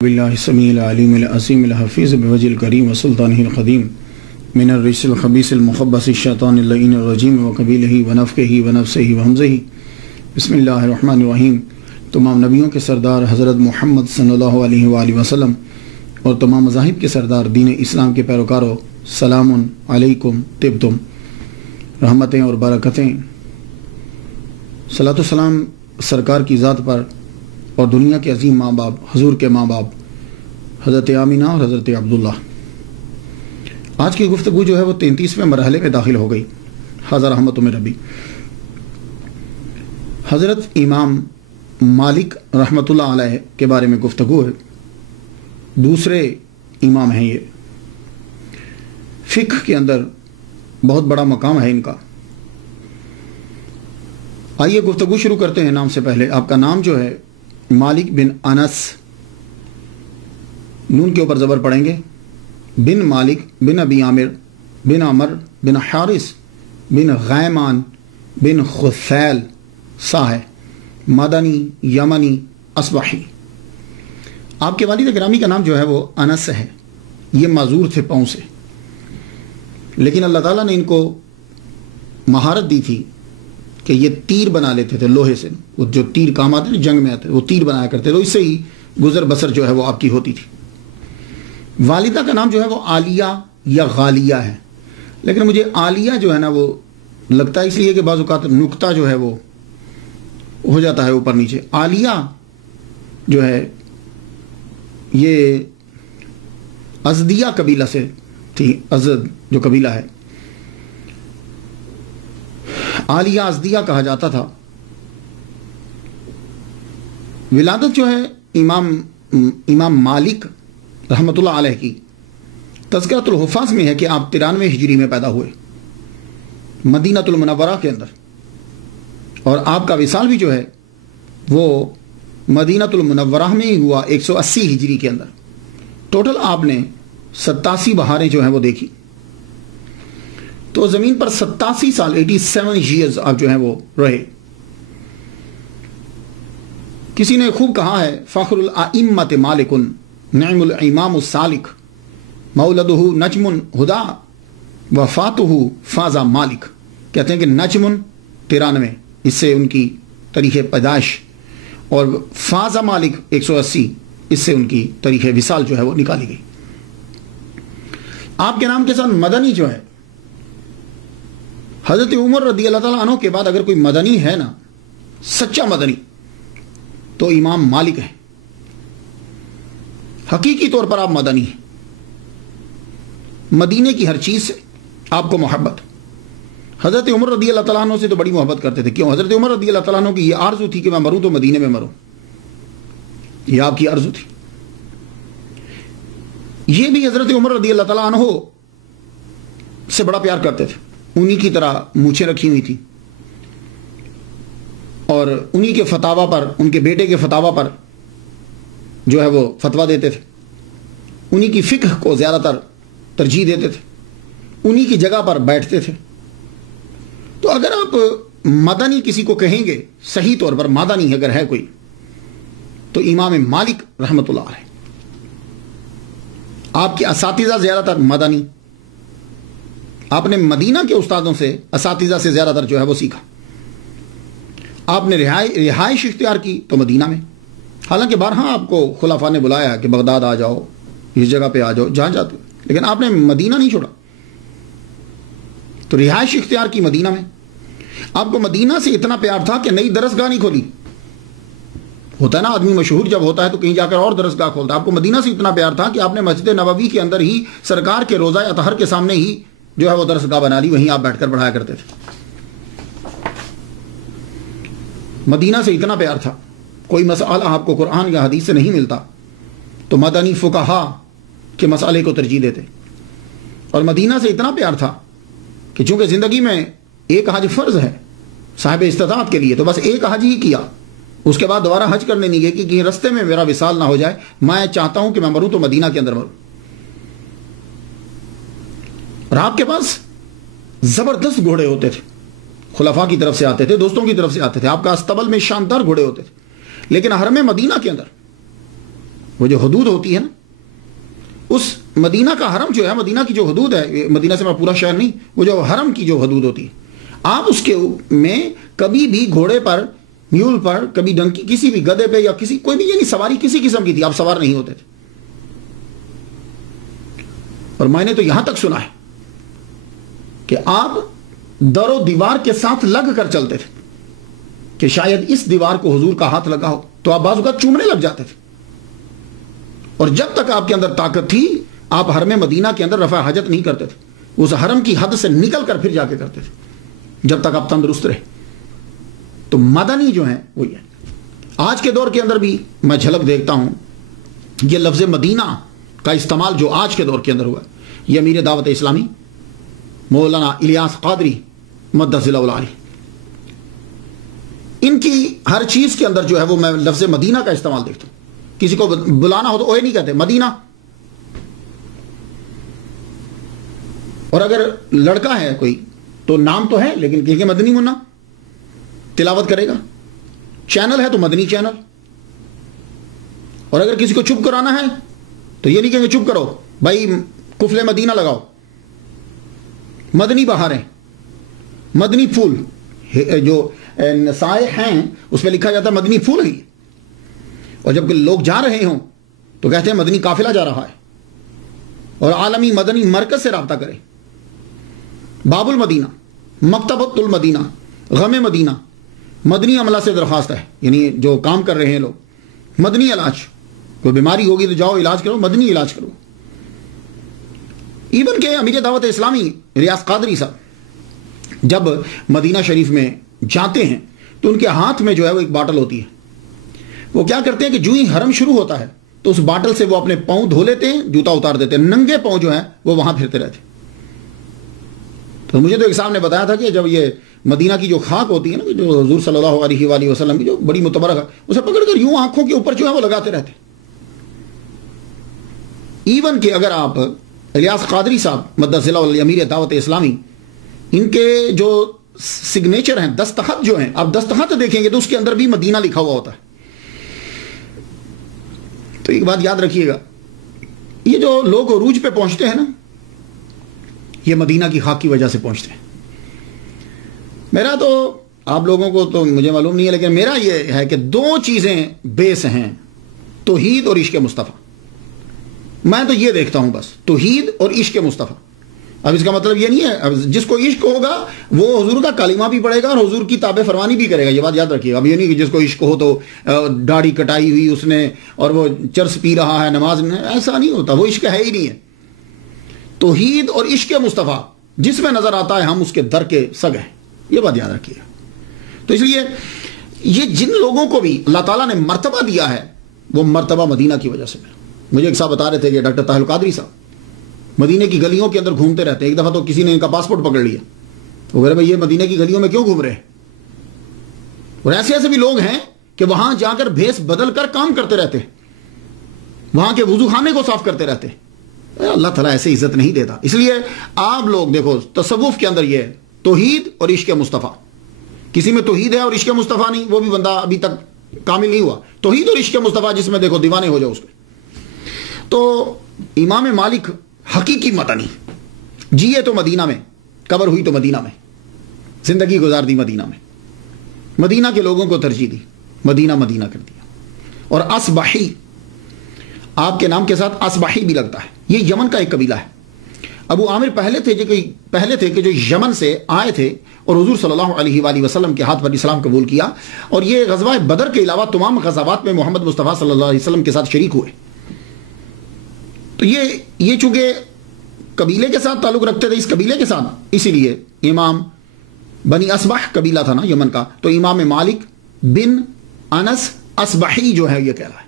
باللہ السمیع العلیم العظیم الحفیظ بوجہ الکریم وسلطانہ القدیم من الرجس الخبیث المخبث الشیطان اللعین الرجیم وقبیلہ ونفخہ ونفثہ وہمزہ بسم اللہ الرحمن الرحیم۔ تمام نبیوں کے سردار حضرت محمد صلی اللہ علیہ وآلہ وسلم اور تمام مذاہب کے سردار دین اسلام کے پیروکاروں، سلام علیکم طبتم، رحمتیں اور برکتیں، صلاۃ و سلام سرکار کی ذات پر اور دنیا کے عظیم ماں باپ، حضور کے ماں باپ حضرت آمینہ اور حضرت عبداللہ۔ آج کی گفتگو جو ہے وہ 33ویں مرحلے میں داخل ہو گئی۔ حضرت رحمت میں ربی حضرت امام مالک رحمۃ اللہ علیہ کے بارے میں گفتگو ہے۔ دوسرے امام ہیں یہ، فقہ کے اندر بہت بڑا مقام ہے ان کا۔ آئیے گفتگو شروع کرتے ہیں۔ نام سے پہلے آپ کا نام جو ہے مالک بن انس، نون کے اوپر زبر پڑھیں گے، بن مالک بن ابی عامر بن عمر بن حارث بن غیمان بن خثیل ہے، مدنی یمنی اصبحی۔ آپ کے والد گرامی کا نام جو ہے وہ انس ہے۔ یہ معذور تھے پاؤں سے، لیکن اللہ تعالیٰ نے ان کو مہارت دی تھی کہ یہ تیر بنا لیتے تھے لوہے سے۔ وہ جو تیر کام آتے تھے جنگ میں آتے وہ تیر بنایا کرتے تھے، تو اس سے ہی گزر بسر جو ہے وہ آپ کی ہوتی تھی۔ والدہ کا نام جو ہے وہ عالیہ یا غالیہ ہے، لیکن مجھے عالیہ جو ہے نا وہ لگتا ہے اس لیے کہ بعض اوقات نقطہ جو ہے وہ ہو جاتا ہے اوپر نیچے۔ عالیہ جو ہے یہ ازدیہ قبیلہ سے تھی، ازد جو قبیلہ ہے، عالیہ ازدیہ کہا جاتا تھا۔ ولادت جو ہے امام مالک رحمۃ اللہ علیہ کی تذکرۃ الحفاظ میں ہے کہ آپ 93 ہجری میں پیدا ہوئے مدینہ المنورہ کے اندر، اور آپ کا وصال بھی جو ہے وہ مدینہ المنورہ میں ہی ہوا 180 ہجری کے اندر۔ ٹوٹل آپ نے 87 بہاریں جو ہیں وہ دیکھی، تو زمین پر 87 سال 87 ایئرز آپ جو ہیں وہ رہے۔ کسی نے خوب کہا ہے، فخر الائمۃ مالک نعم الامام السالک مولدہ نجم ہدا وفاتہ فاز مالک۔ کہتے ہیں کہ نجم 93 اس سے ان کی تاریخ پیدائش، اور فاز مالک 180 اس سے ان کی تاریخ وصال جو ہے وہ نکالی گئی۔ آپ کے نام کے ساتھ مدنی جو ہے، حضرت عمر رضی اللہ تعالیٰ عنہ کے بعد اگر کوئی مدنی ہے نا، سچا مدنی، تو امام مالک ہے۔ حقیقی طور پر آپ مدنی ہیں، مدینے کی ہر چیز سے آپ کو محبت۔ حضرت عمر رضی اللہ تعالیٰ عنہ سے تو بڑی محبت کرتے تھے۔ کیوں؟ حضرت عمر رضی اللہ تعالیٰ عنہ کی یہ آرزو تھی کہ میں مروں تو مدینے میں مروں، یہ آپ کی آرزو تھی۔ یہ بھی حضرت عمر رضی اللہ تعالیٰ عنہ سے بڑا پیار کرتے تھے، انہی کی طرح مونچھیں رکھی ہوئی تھی، اور انہی کے فتاوا پر، ان کے بیٹے کے فتاوا پر جو ہے وہ فتوا دیتے تھے، انہی کی فقہ کو زیادہ تر ترجیح دیتے تھے، انہی کی جگہ پر بیٹھتے تھے۔ تو اگر آپ مدنی کسی کو کہیں گے، صحیح طور پر مدنی اگر ہے کوئی، تو امام مالک رحمۃ اللہ علیہ۔ آپ کے اساتذہ زیادہ تر مدنی، آپ نے مدینہ کے استادوں سے، اساتذہ سے زیادہ تر جو ہے وہ سیکھا۔ آپ نے رہائش اختیار کی تو مدینہ میں، حالانکہ بارہا آپ کو خلفاء نے بلایا کہ بغداد آ جاؤ، اس جگہ پہ آ جاؤ جہاں جاتے، لیکن آپ نے مدینہ نہیں چھوڑا، تو رہائش اختیار کی مدینہ میں۔ آپ کو مدینہ سے اتنا پیار تھا کہ نئی درسگاہ نہیں کھولی۔ ہوتا ہے نا آدمی مشہور جب ہوتا ہے تو کہیں جا کر اور درسگاہ کھولتا ہے۔ آپ کو مدینہ سے اتنا پیار تھا کہ آپ نے مسجد نبوی کے اندر ہی سرکار کے روضہ اطہر کے سامنے ہی جو ہے وہ درسگاہ بنا لی، وہیں آپ بیٹھ کر پڑھایا کرتے تھے۔ مدینہ سے اتنا پیار تھا، کوئی مسئلہ آپ کو قرآن یا حدیث سے نہیں ملتا تو مدنی فقہا کے مسئلے کو ترجیح دیتے۔ اور مدینہ سے اتنا پیار تھا کہ چونکہ زندگی میں ایک حج فرض ہے صاحب استطاعت کے لیے، تو بس ایک حج ہی کیا، اس کے بعد دوبارہ حج کرنے نہیں گئے کہ کہیں رستے میں میرا وصال نہ ہو جائے، میں چاہتا ہوں کہ میں مروں تو مدینہ کے اندر مروں۔ اور آپ کے پاس زبردست گھوڑے ہوتے تھے، خلفاء کی طرف سے آتے تھے، دوستوں کی طرف سے آتے تھے۔ آپ کا استبل میں شاندار گھوڑے ہوتے تھے، لیکن حرم مدینہ کے اندر وہ جو حدود ہوتی ہے نا، اس مدینہ کا حرم جو ہے، مدینہ کی جو حدود ہے، مدینہ سے میں پورا شہر نہیں، وہ جو حرم کی جو حدود ہوتی ہے، آپ اس کے میں کبھی بھی گھوڑے پر، میول پر، کبھی ڈنکی، کسی بھی گدھے پہ یا کسی کوئی بھی یعنی سواری کسی قسم کی تھی، آپ سوار نہیں ہوتے تھے. اور میں نے تو یہاں تک سنا ہے کہ آپ در و دیوار کے ساتھ لگ کر چلتے تھے کہ شاید اس دیوار کو حضور کا ہاتھ لگا ہو تو آپ بعض اوقات چومنے لگ جاتے تھے. اور جب تک آپ کے اندر طاقت تھی آپ حرم مدینہ کے اندر رفع حاجت نہیں کرتے تھے، اس حرم کی حد سے نکل کر پھر جا کے کرتے تھے جب تک آپ تندرست رہے. تو مدنی جو ہیں وہی ہے. آج کے دور کے اندر بھی میں جھلک دیکھتا ہوں یہ لفظ مدینہ کا استعمال جو آج کے دور کے اندر ہوا، یہ امیر دعوت اسلامی مولانا الیاس قادری مدث ذی العلی، ان کی ہر چیز کے اندر جو ہے وہ میں لفظ مدینہ کا استعمال دیکھتا ہوں. کسی کو بلانا ہو تو اوے نہیں کہتے، مدینہ. اور اگر لڑکا ہے کوئی تو نام تو ہے لیکن کہ مدنی منا تلاوت کرے گا. چینل ہے تو مدنی چینل. اور اگر کسی کو چپ کرانا ہے تو یہ نہیں کہیں گے چپ کرو بھائی کفل مدینہ لگاؤ. مدنی بہاریں، مدنی پھول، جو سائے ہیں اس پہ لکھا جاتا ہے مدنی پھول ہی. اور جب لوگ جا رہے ہوں تو کہتے ہیں مدنی قافلہ جا رہا ہے. اور عالمی مدنی مرکز سے رابطہ کریں. باب المدینہ، مکتبۃ المدینہ، غم مدینہ، مدنی عملہ سے درخواست ہے، یعنی جو کام کر رہے ہیں لوگ. مدنی علاج، کوئی بیماری ہوگی تو جاؤ علاج کرو، مدنی علاج کرو. ایون کہ امیر دعوت اسلامی ریاض قادری صاحب جب مدینہ شریف میں جاتے ہیں تو ان کے ہاتھ میں جو ہے وہ ایک باٹل ہوتی ہے. وہ کیا کرتے ہیں کہ جو ہی حرم شروع ہوتا ہے تو اس باٹل سے وہ اپنے پاؤں دھو لیتے ہیں، جوتا اتار دیتے ہیں، ننگے پاؤں جو ہیں وہ وہاں پھرتے رہتے. تو مجھے تو ایک صاحب نے بتایا تھا کہ جب یہ مدینہ کی جو خاک ہوتی ہے نا، جو حضور صلی اللہ علیہ وآلہ وسلم کی جو بڑی متبرک ہے، اسے پکڑ کر یوں آنکھوں کے اوپر جو ہے وہ لگاتے رہتے. ایون کہ اگر آپ الیاس قادری صاحب مدث ذی العلی امیر دعوت اسلامی، ان کے جو سگنیچر ہیں، دستخط جو ہیں، آپ دستخط دیکھیں گے تو اس کے اندر بھی مدینہ لکھا ہوا ہوتا ہے. تو ایک بات یاد رکھیے گا، یہ جو لوگ عروج پہ پہنچتے ہیں نا، یہ مدینہ کی خاک کی وجہ سے پہنچتے ہیں. میرا تو آپ لوگوں کو تو مجھے معلوم نہیں ہے، لیکن میرا یہ ہے کہ دو چیزیں بیس ہیں، توحید اور عشق مصطفیٰ. میں تو یہ دیکھتا ہوں بس، توحید اور عشق مصطفیٰ. اب اس کا مطلب یہ نہیں ہے اب جس کو عشق ہوگا وہ حضور کا کلمہ بھی پڑھے گا اور حضور کی تابع فرمانی بھی کرے گا. یہ بات یاد رکھیے گا. اب یہ نہیں کہ جس کو عشق ہو تو داڑھی کٹائی ہوئی اس نے اور وہ چرس پی رہا ہے، نماز میں، ایسا نہیں ہوتا. وہ عشق ہے ہی نہیں ہے. توحید اور عشق مصطفیٰ جس میں نظر آتا ہے ہم اس کے در کے سگ ہیں. یہ بات یاد رکھیے گا. تو اس لیے یہ جن لوگوں کو بھی اللہ تعالیٰ نے مرتبہ دیا ہے وہ مرتبہ مدینہ کی وجہ سے. مجھے ایک صاحب بتا رہے تھے کہ ڈاکٹر طاہر القادری صاحب مدینے کی گلیوں کے اندر گھومتے رہتے ہیں. ایک دفعہ تو کسی نے ان کا پاسپورٹ پکڑ لیا. وہ کہہ رہے بھائی یہ مدینے کی گلیوں میں کیوں گھوم رہے ہیں؟ اور ایسے ایسے بھی لوگ ہیں کہ وہاں جا کر بھیس بدل کر کام کرتے رہتے ہیں، وہاں کے وضو خانے کو صاف کرتے رہتے ہیں. اللہ تعالیٰ ایسے عزت نہیں دیتا. اس لیے آپ لوگ دیکھو تصوف کے اندر یہ ہے توحید اور عشق مصطفیٰ. کسی میں توحید ہے اور عشق مصطفیٰ نہیں، وہ بھی بندہ ابھی تک کامل نہیں ہوا. توحید اور عشق مصطفیٰ جس میں دیکھو دیوانے ہو جاؤ اس پہ. تو امام مالک حقیقی مدنی، جیے تو مدینہ میں، قبر ہوئی تو مدینہ میں، زندگی گزار دی مدینہ میں، مدینہ کے لوگوں کو ترجیح دی، مدینہ مدینہ کر دیا. اور اصبحی، آپ کے نام کے ساتھ اصبحی بھی لگتا ہے. یہ یمن کا ایک قبیلہ ہے. ابو عامر پہلے تھے کہ جو یمن سے آئے تھے اور حضور صلی اللہ علیہ وآلہ وسلم کے ہاتھ پر اسلام قبول کیا. اور یہ غزوہ بدر کے علاوہ تمام غزوات میں محمد مصطفیٰ صلی اللہ علیہ وسلم کے ساتھ شریک ہوئے. تو یہ چونکہ قبیلے کے ساتھ تعلق رکھتے تھے، اس قبیلے کے ساتھ، اسی لیے امام بنی اصبح قبیلہ تھا نا یمن کا، تو امام مالک بن انس اصبحی جو ہے یہ کہہ رہا ہے.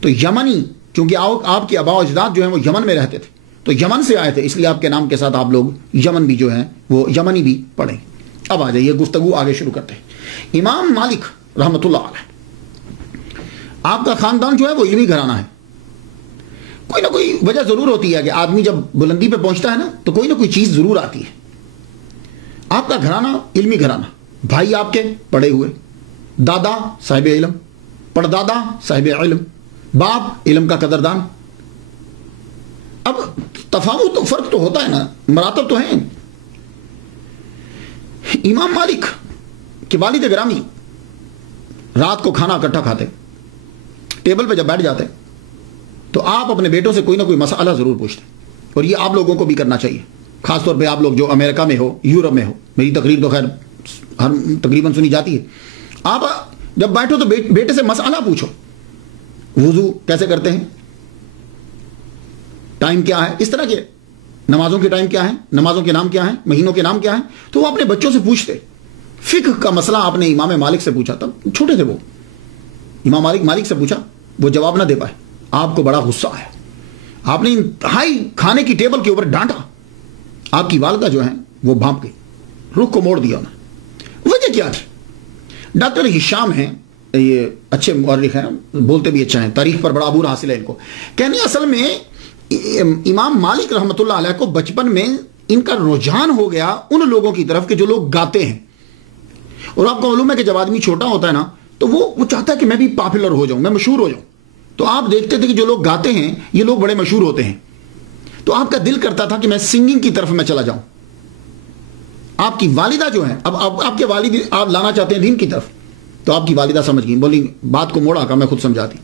تو یمنی، چونکہ آپ کے آباء و اجداد جو ہیں وہ یمن میں رہتے تھے تو یمن سے آئے تھے، اس لیے آپ کے نام کے ساتھ آپ لوگ یمن بھی جو ہیں وہ یمنی بھی پڑھیں. اب آ جائیے گفتگو آگے شروع کرتے ہیں. امام مالک رحمۃ اللہ علیہ، آپ کا خاندان جو ہے وہ علمی گھرانہ ہے. کوئی نہ کوئی وجہ ضرور ہوتی ہے کہ آدمی جب بلندی پہ پہنچتا ہے نا تو کوئی نہ کوئی چیز ضرور آتی ہے. آپ کا گھرانہ علمی گھرانہ، بھائی آپ کے پڑھے ہوئے، دادا صاحب علم، پردادا صاحب علم، باپ علم کا قدردان. اب تفاوت تو فرق تو ہوتا ہے نا, مراتب تو ہیں. امام مالک کے والد گرامی رات کو کھانا اکٹھا کھاتے, ٹیبل پہ جب بیٹھ جاتے تو آپ اپنے بیٹوں سے کوئی نہ کوئی مسئلہ ضرور پوچھتے, اور یہ آپ لوگوں کو بھی کرنا چاہیے, خاص طور پہ آپ لوگ جو امریکہ میں ہو, یورپ میں ہو. میری تقریر تو خیر تقریباً سنی جاتی ہے. آپ جب بیٹھو تو بیٹے سے مسئلہ پوچھو, وضو کیسے کرتے ہیں, ٹائم کیا ہے, اس طرح کے نمازوں کے ٹائم کیا ہے, نمازوں کے نام کیا ہیں, مہینوں کے نام کیا ہیں. تو وہ اپنے بچوں سے پوچھتے. فقہ کا مسئلہ آپ نے امام مالک سے پوچھا, تب چھوٹے تھے وہ, امام مالک سے پوچھا, وہ جواب نہ دے پائے, آپ کو بڑا غصہ آیا, آپ نے انتہائی کھانے کی ٹیبل کے اوپر ڈانٹا. آپ کی والدہ جو ہیں وہ بھانپ گئی, رخ کو موڑ دیا انہوں نے. وجہ کیا تھی؟ ڈاکٹر ہشام ہیں, یہ اچھے مورخ ہیں, بولتے بھی اچھا ہیں, تاریخ پر بڑا عبور حاصل ہے ان کو. کہنے اصل میں امام مالک رحمۃ اللہ علیہ کو بچپن میں ان کا رجحان ہو گیا ان لوگوں کی طرف کہ جو لوگ گاتے ہیں. اور آپ کو معلوم ہے کہ جب آدمی چھوٹا ہوتا ہے نا تو وہ چاہتا ہے کہ میں بھی پاپولر ہو جاؤں, میں مشہور ہو جاؤں. تو آپ دیکھتے تھے کہ جو لوگ گاتے ہیں یہ لوگ بڑے مشہور ہوتے ہیں, تو آپ کا دل کرتا تھا کہ میں سنگنگ کی طرف میں چلا جاؤں. آپ کی والدہ جو ہیں, اب آپ کے والد آپ لانا چاہتے ہیں دین کی طرف, تو آپ کی والدہ سمجھ گئی, بولی بات کو موڑا کا میں خود سمجھاتی.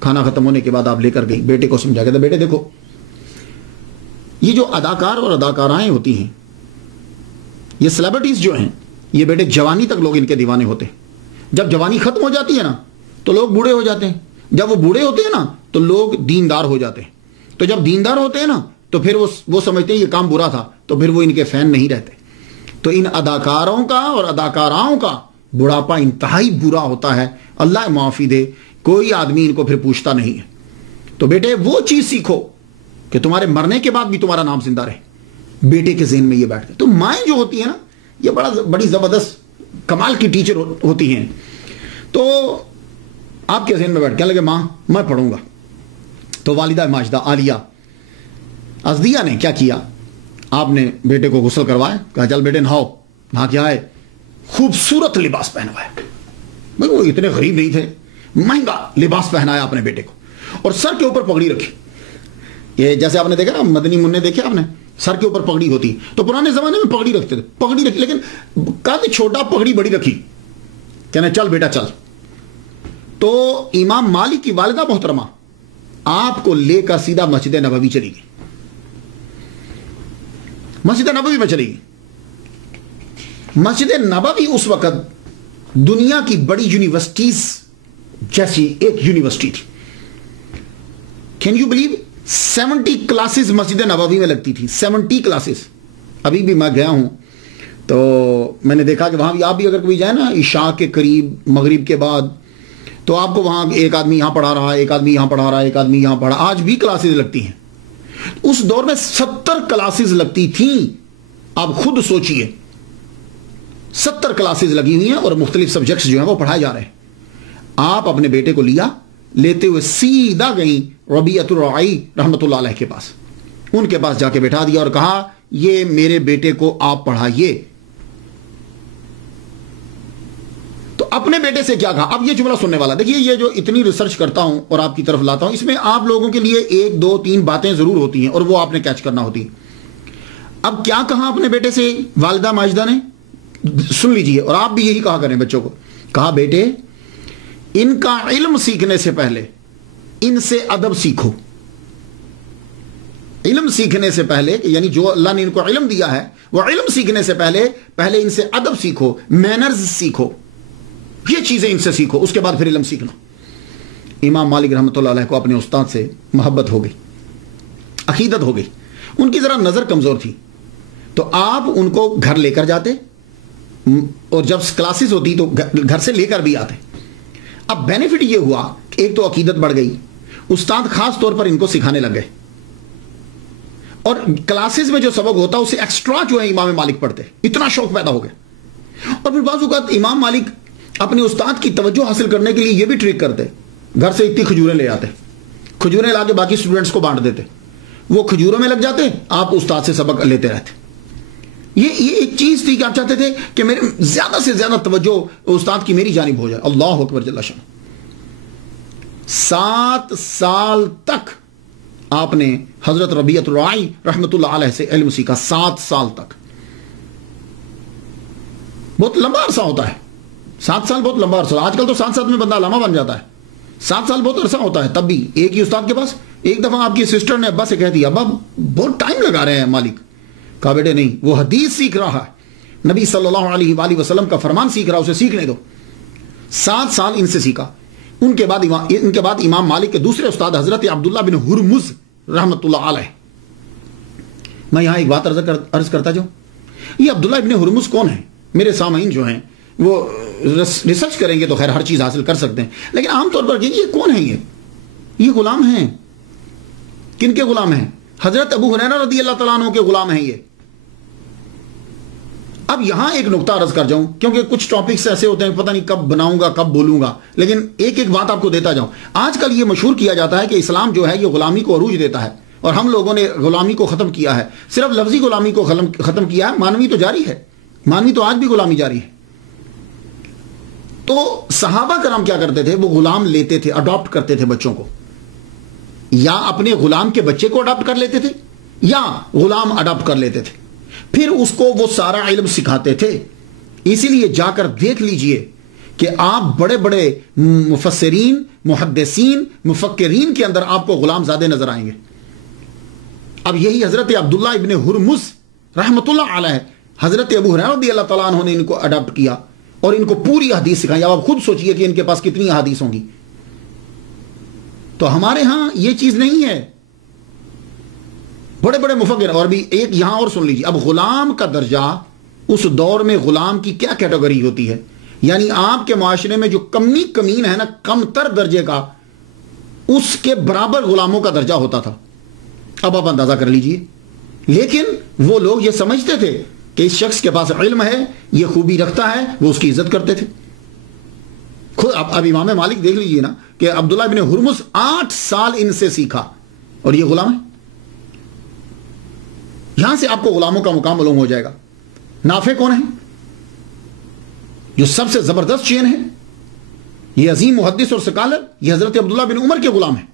کھانا ختم ہونے کے بعد آپ لے کر گئی, بیٹے کو سمجھا کے, بیٹے دیکھو یہ جو اداکار اور اداکارائیں ہوتی ہیں, یہ سیلیبریٹیز جو ہیں, یہ بیٹے جوانی تک لوگ ان کے دیوانے ہوتے ہیں. جب جوانی ختم ہو جاتی ہے نا تو لوگ بوڑھے ہو جاتے ہیں, جب وہ بوڑھے ہوتے ہیں نا تو لوگ دیندار ہو جاتے ہیں, تو جب دیندار ہوتے ہیں نا تو پھر وہ سمجھتے ہیں یہ کام برا تھا, تو پھر وہ ان کے فین نہیں رہتے. تو ان اداکاروں کا اور اداکاراؤں کا بڑھاپا انتہائی برا ہوتا ہے, اللہ معافی دے, کوئی آدمی ان کو پھر پوچھتا نہیں ہے. تو بیٹے وہ چیز سیکھو کہ تمہارے مرنے کے بعد بھی تمہارا نام زندہ رہے. بیٹے کے ذہن میں یہ بیٹھ گئے. تو مائیں جو ہوتی ہیں نا یہ بڑی زبردست کمال کی ٹیچر ہوتی ہیں. تو آپ کے ذہن میں بیٹھ کے لگے ماں میں پڑھوں گا. تو والدہ ماجدہ عالیہ ازدیہ نے کیا کیا, آپ نے بیٹے کو غسل کروایا, کہا چل بیٹے نہاؤ. نہا کے آئے, خوبصورت لباس پہنوایا. بھائی وہ اتنے غریب نہیں تھے, مہنگا لباس پہنایا اپنے بیٹے کو, اور سر کے اوپر پگڑی رکھی. یہ جیسے آپ نے دیکھا نا مدنی منع دیکھے آپ نے, سر کے اوپر پگڑی ہوتی, تو پرانے زمانے میں پگڑی رکھتے تھے, پگڑی رکھی, لیکن قد چھوٹا پگڑی بڑی رکھی, کہنا چل بیٹا چل. تو امام مالک کی والدہ محترمہ آپ کو لے کر سیدھا مسجد نبوی چلی گئی. مسجد نبوی میں چلی گئی. مسجد نبوی اس وقت دنیا کی بڑی یونیورسٹیز جیسی ایک یونیورسٹی تھی. Can you believe 70 classes Masjid Nabawi میں لگتی تھی, 70 کلاسز. ابھی بھی میں گیا ہوں تو میں نے دیکھا کہ وہاں بھی آپ بھی اگر کوئی جائے نا عشاء کے قریب, مغرب کے بعد, تو آپ کو وہاں ایک آدمی یہاں پڑھا رہا ہے, ایک آدمی یہاں پڑھا رہا ہے, ایک آدمی یہاں پڑھا. آج بھی کلاسز لگتی ہیں. اس دور میں 70 کلاسز لگتی تھیں. آپ خود سوچئے 70 کلاسز لگی ہوئی ہیں اور مختلف سبجیکٹس جو ہیں وہ پڑھائے جا رہے ہیں. آپ اپنے بیٹے کو لیا, لیتے ہوئے سیدھا گئیں ربیعۃ الرعی رحمۃ اللہ علیہ کے پاس. ان کے پاس جا کے بٹھا دیا اور کہا یہ میرے بیٹے کو آپ پڑھائیے. تو اپنے بیٹے سے کیا کہا, اب یہ جملہ سننے والا دیکھیے, یہ جو اتنی ریسرچ کرتا ہوں اور آپ کی طرف لاتا ہوں, اس میں آپ لوگوں کے لیے 1 2 3 باتیں ضرور ہوتی ہیں اور وہ آپ نے کیچ کرنا ہوتی. اب کیا کہا اپنے بیٹے سے والدہ ماجدہ نے, سن لیجئے, اور آپ بھی یہی کہا کریں بچوں کو. کہا بیٹے ان کا علم سیکھنے سے پہلے ان سے ادب سیکھو. علم سیکھنے سے پہلے, یعنی جو اللہ نے ان کو علم دیا ہے وہ علم سیکھنے سے پہلے ان سے ادب سیکھو, مینرز سیکھو, یہ چیزیں ان سے سیکھو, اس کے بعد پھر علم سیکھنا. امام مالک رحمۃ اللہ علیہ کو اپنے استاد سے محبت ہو گئی, عقیدت ہو گئی. ان کی ذرا نظر کمزور تھی, تو آپ ان کو گھر لے کر جاتے, اور جب کلاسز ہوتی تو گھر سے لے کر بھی آتے. اب بینیفٹ یہ ہوا کہ ایک تو عقیدت بڑھ گئی, استاد خاص طور پر ان کو سکھانے لگ گئے, اور کلاسز میں جو سبق ہوتا اسے ایکسٹرا جو ہے امام مالک پڑھتے, اتنا شوق پیدا ہو گیا. اور پھر بعض اوقات امام مالک اپنے استاد کی توجہ حاصل کرنے کے لیے یہ بھی ٹرک کرتے, گھر سے اتنی کھجوریں لے آتے, کھجوریں لا کے باقی اسٹوڈنٹس کو بانٹ دیتے, وہ کھجوروں میں لگ جاتے, آپ استاد سے سبق لیتے رہتے. یہ ایک چیز تھی کہ آپ چاہتے تھے کہ میرے زیادہ سے زیادہ توجہ استاد کی میری جانب ہو جائے. اللہ اکبر جل شان. 7 سال تک آپ نے حضرت ربیعۃ الرائی رحمۃ اللہ علیہ سے علم سیکھا. 7 سال تک. بہت لمبا عرصہ ہوتا ہے. 7 سال بہت لمبا عرصہ. آج کل تو 7 سال میں بندہ علامہ بن جاتا ہے. 7 سال بہت عرصہ ہوتا ہے. تب بھی ایک ہی استاد کے پاس. ایک دفعہ آپ کی سسٹر نے ابا سے کہہ دیا ابا بہت ٹائم لگا رہے ہیں مالک. کہا بیٹے نہیں, وہ حدیث سیکھ رہا ہے, نبی صلی اللہ علیہ وآلہ وسلم کا فرمان سیکھ رہا, اسے سیکھنے دو. 7 سال ان سے سیکھا. ان کے بعد امام مالک کے دوسرے استاد حضرت عبداللہ بن ہرمز رحمۃ اللہ علیہ. میں یہاں ایک بات عرض کرتا جاؤں. یہ عبداللہ ابن ہرمز کون ہے؟ میرے سامعین جو ہیں وہ ریسرچ کریں گے تو خیر ہر چیز حاصل کر سکتے ہیں, لیکن عام طور پر یہ کون ہیں؟ یہ غلام ہیں. کن کے غلام ہیں؟ حضرت ابو ہریرہ رضی اللہ تعالیٰ عنہ کے غلام ہیں یہ. اب یہاں ایک نقطہ عرض کر جاؤں کیونکہ کچھ ٹاپکس ایسے ہوتے ہیں پتہ نہیں کب بناؤں گا کب بولوں گا, لیکن ایک بات آپ کو دیتا جاؤں. آج کل یہ مشہور کیا جاتا ہے کہ اسلام جو ہے یہ غلامی کو عروج دیتا ہے, اور ہم لوگوں نے غلامی کو ختم کیا ہے. صرف لفظی غلامی کو ختم کیا ہے, مانوی تو جاری ہے. مانوی تو آج بھی غلامی جاری ہے. تو صحابہ کرام کیا کرتے تھے؟ وہ غلام لیتے تھے, اڈاپٹ کرتے تھے بچوں کو, یا اپنے غلام کے بچے کو اڈاپٹ کر لیتے تھے یا غلام اڈاپٹ کر لیتے تھے, پھر اس کو وہ سارا علم سکھاتے تھے. اسی لیے جا کر دیکھ لیجئے کہ آپ بڑے بڑے مفسرین, محدثین, مفکرین کے اندر آپ کو غلام زادے نظر آئیں گے. اب یہی حضرت عبداللہ ابن ہرمز رحمۃ اللہ علیہ, حضرت ابو ہریرہ رضی اللہ تعالیٰ عنہ نے ان کو اڈاپٹ کیا اور ان کو پوری حدیث سکھائی. اب آپ خود سوچئے کہ ان کے پاس کتنی حدیث ہوں گی. تو ہمارے ہاں یہ چیز نہیں ہے. بڑے بڑے مفکر. اور بھی ایک یہاں اور سن لیجیے. اب غلام کا درجہ اس دور میں غلام کی کیا کیٹیگری ہوتی ہے؟ یعنی آپ کے معاشرے میں جو کمین ہے نا, کم تر درجے کا, اس کے برابر غلاموں کا درجہ ہوتا تھا. اب آپ اندازہ کر لیجئے. لیکن وہ لوگ یہ سمجھتے تھے کہ اس شخص کے پاس علم ہے, یہ خوبی رکھتا ہے, وہ اس کی عزت کرتے تھے. خود اب امام مالک دیکھ لیجئے نا کہ عبداللہ ابن ہرمز 8 سال ان سے سیکھا اور یہ غلام ہے. یہاں سے آپ کو غلاموں کا مقام معلوم ہو جائے گا. نافع کون ہے؟ جو سب سے زبردست چین ہے, یہ عظیم محدث اور سکالر, یہ حضرت عبداللہ بن عمر کے غلام ہے.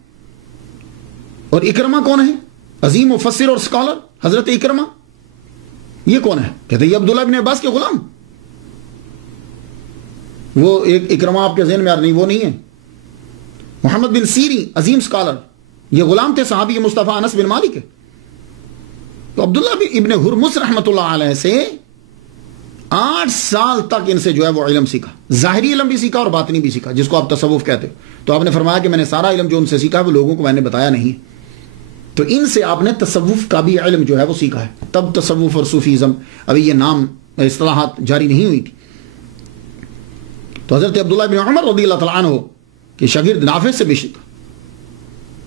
اور اکرمہ کون ہے؟ عظیم مفسر اور سکالر, حضرت اکرمہ. یہ کون ہے؟ کہتے ہیں یہ عبداللہ بن عباس کے غلام. وہ ایک اکرمہ آپ کے ذہن میں آ رہا نہیں, وہ نہیں ہے. محمد بن سیری عظیم سکالر, یہ غلام تھے صحابی مصطفیٰ انس بن مالک. تو عبداللہ ابن ہرمز رحمۃ اللہ علیہ سے 8 سال تک ان سے جو ہے وہ علم سیکھا. ظاہری علم بھی سیکھا اور باطنی بھی سیکھا, جس کو آپ تصوف کہتے ہو. تو آپ نے فرمایا کہ میں نے سارا علم جو ان سے سیکھا وہ لوگوں کو میں نے بتایا نہیں. تو ان سے آپ نے تصوف کا بھی علم جو ہے وہ سیکھا ہے. تب تصوف اور صوفیزم, ابھی یہ نام اصطلاحات جاری نہیں ہوئی تھی. تو حضرت عبداللہ بن عمر رضی اللہ تعالیٰ عنہ کہ شاگرد نافع سے بھی سیکھا.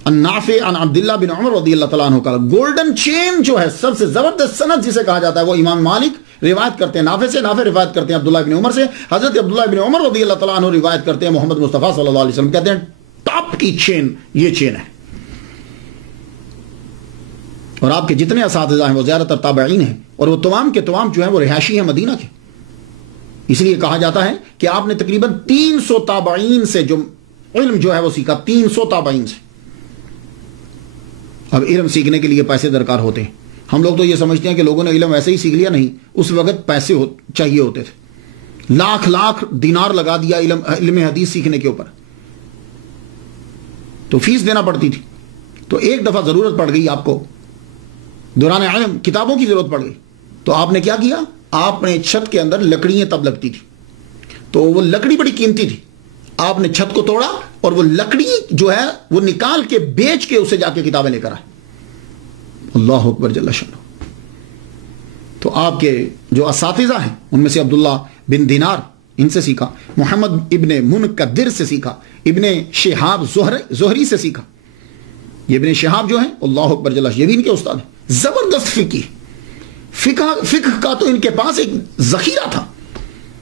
النافع عن عبداللہ بن عمر رضی اللہ تعالیٰ عنہ کا گولڈن چین جو ہے, سب سے زبردست سند جسے کہا جاتا ہے, وہ امام مالک روایت کرتے ہیں نافع سے, نافع روایت کرتے ہیں عبداللہ بن عمر سے, حضرت عبداللہ بن عمر رضی اللہ تعالیٰ عنہ روایت کرتے ہیں محمد مصطفیٰ صلی اللہ علیہ وسلم. کہتے ہیں ٹاپ کی چین یہ چین ہے. اور آپ کے جتنے اساتذہ ہیں وہ زیادہ تر تابعین ہیں, اور وہ تمام کے تمام جو ہیں وہ رہائشی ہیں مدینہ کے. اس لیے کہا جاتا ہے کہ آپ نے تقریباً 300 تابعین سے جو علم جو ہے وہ سیکھا, 300 تابعین سے. اب علم سیکھنے کے لیے پیسے درکار ہوتے ہیں. ہم لوگ تو یہ سمجھتے ہیں کہ لوگوں نے علم ایسے ہی سیکھ لیا. نہیں, اس وقت پیسے چاہیے ہوتے تھے. لاکھ دینار لگا دیا علم حدیث سیکھنے کے اوپر, تو فیس دینا پڑتی تھی. تو ایک دفعہ ضرورت پڑ گئی آپ کو دوران علم, کتابوں کی ضرورت پڑ گئی. تو آپ نے کیا کیا؟ آپ نے چھت کے اندر لکڑیاں تب لگتی تھی, تو وہ لکڑی بڑی قیمتی تھی. آپ نے چھت کو توڑا اور وہ لکڑی جو ہے وہ نکال کے بیچ کے اسے جا کے کتابیں لے کر آئے. اللہ اکبر جل شانہ. تو آپ کے جو اساتذہ ہیں ان میں سے عبداللہ بن دینار ان سے سیکھا, محمد ابن منکدر سے سیکھا, ابن شہاب زہری سے سیکھا. یہ ابن شہاب جو ہیں اللہ اکبر جل شانہ, یہ بھی ان کے استاد ہیں. زبردست فقہ کا تو ان کے پاس ایک ذخیرہ تھا.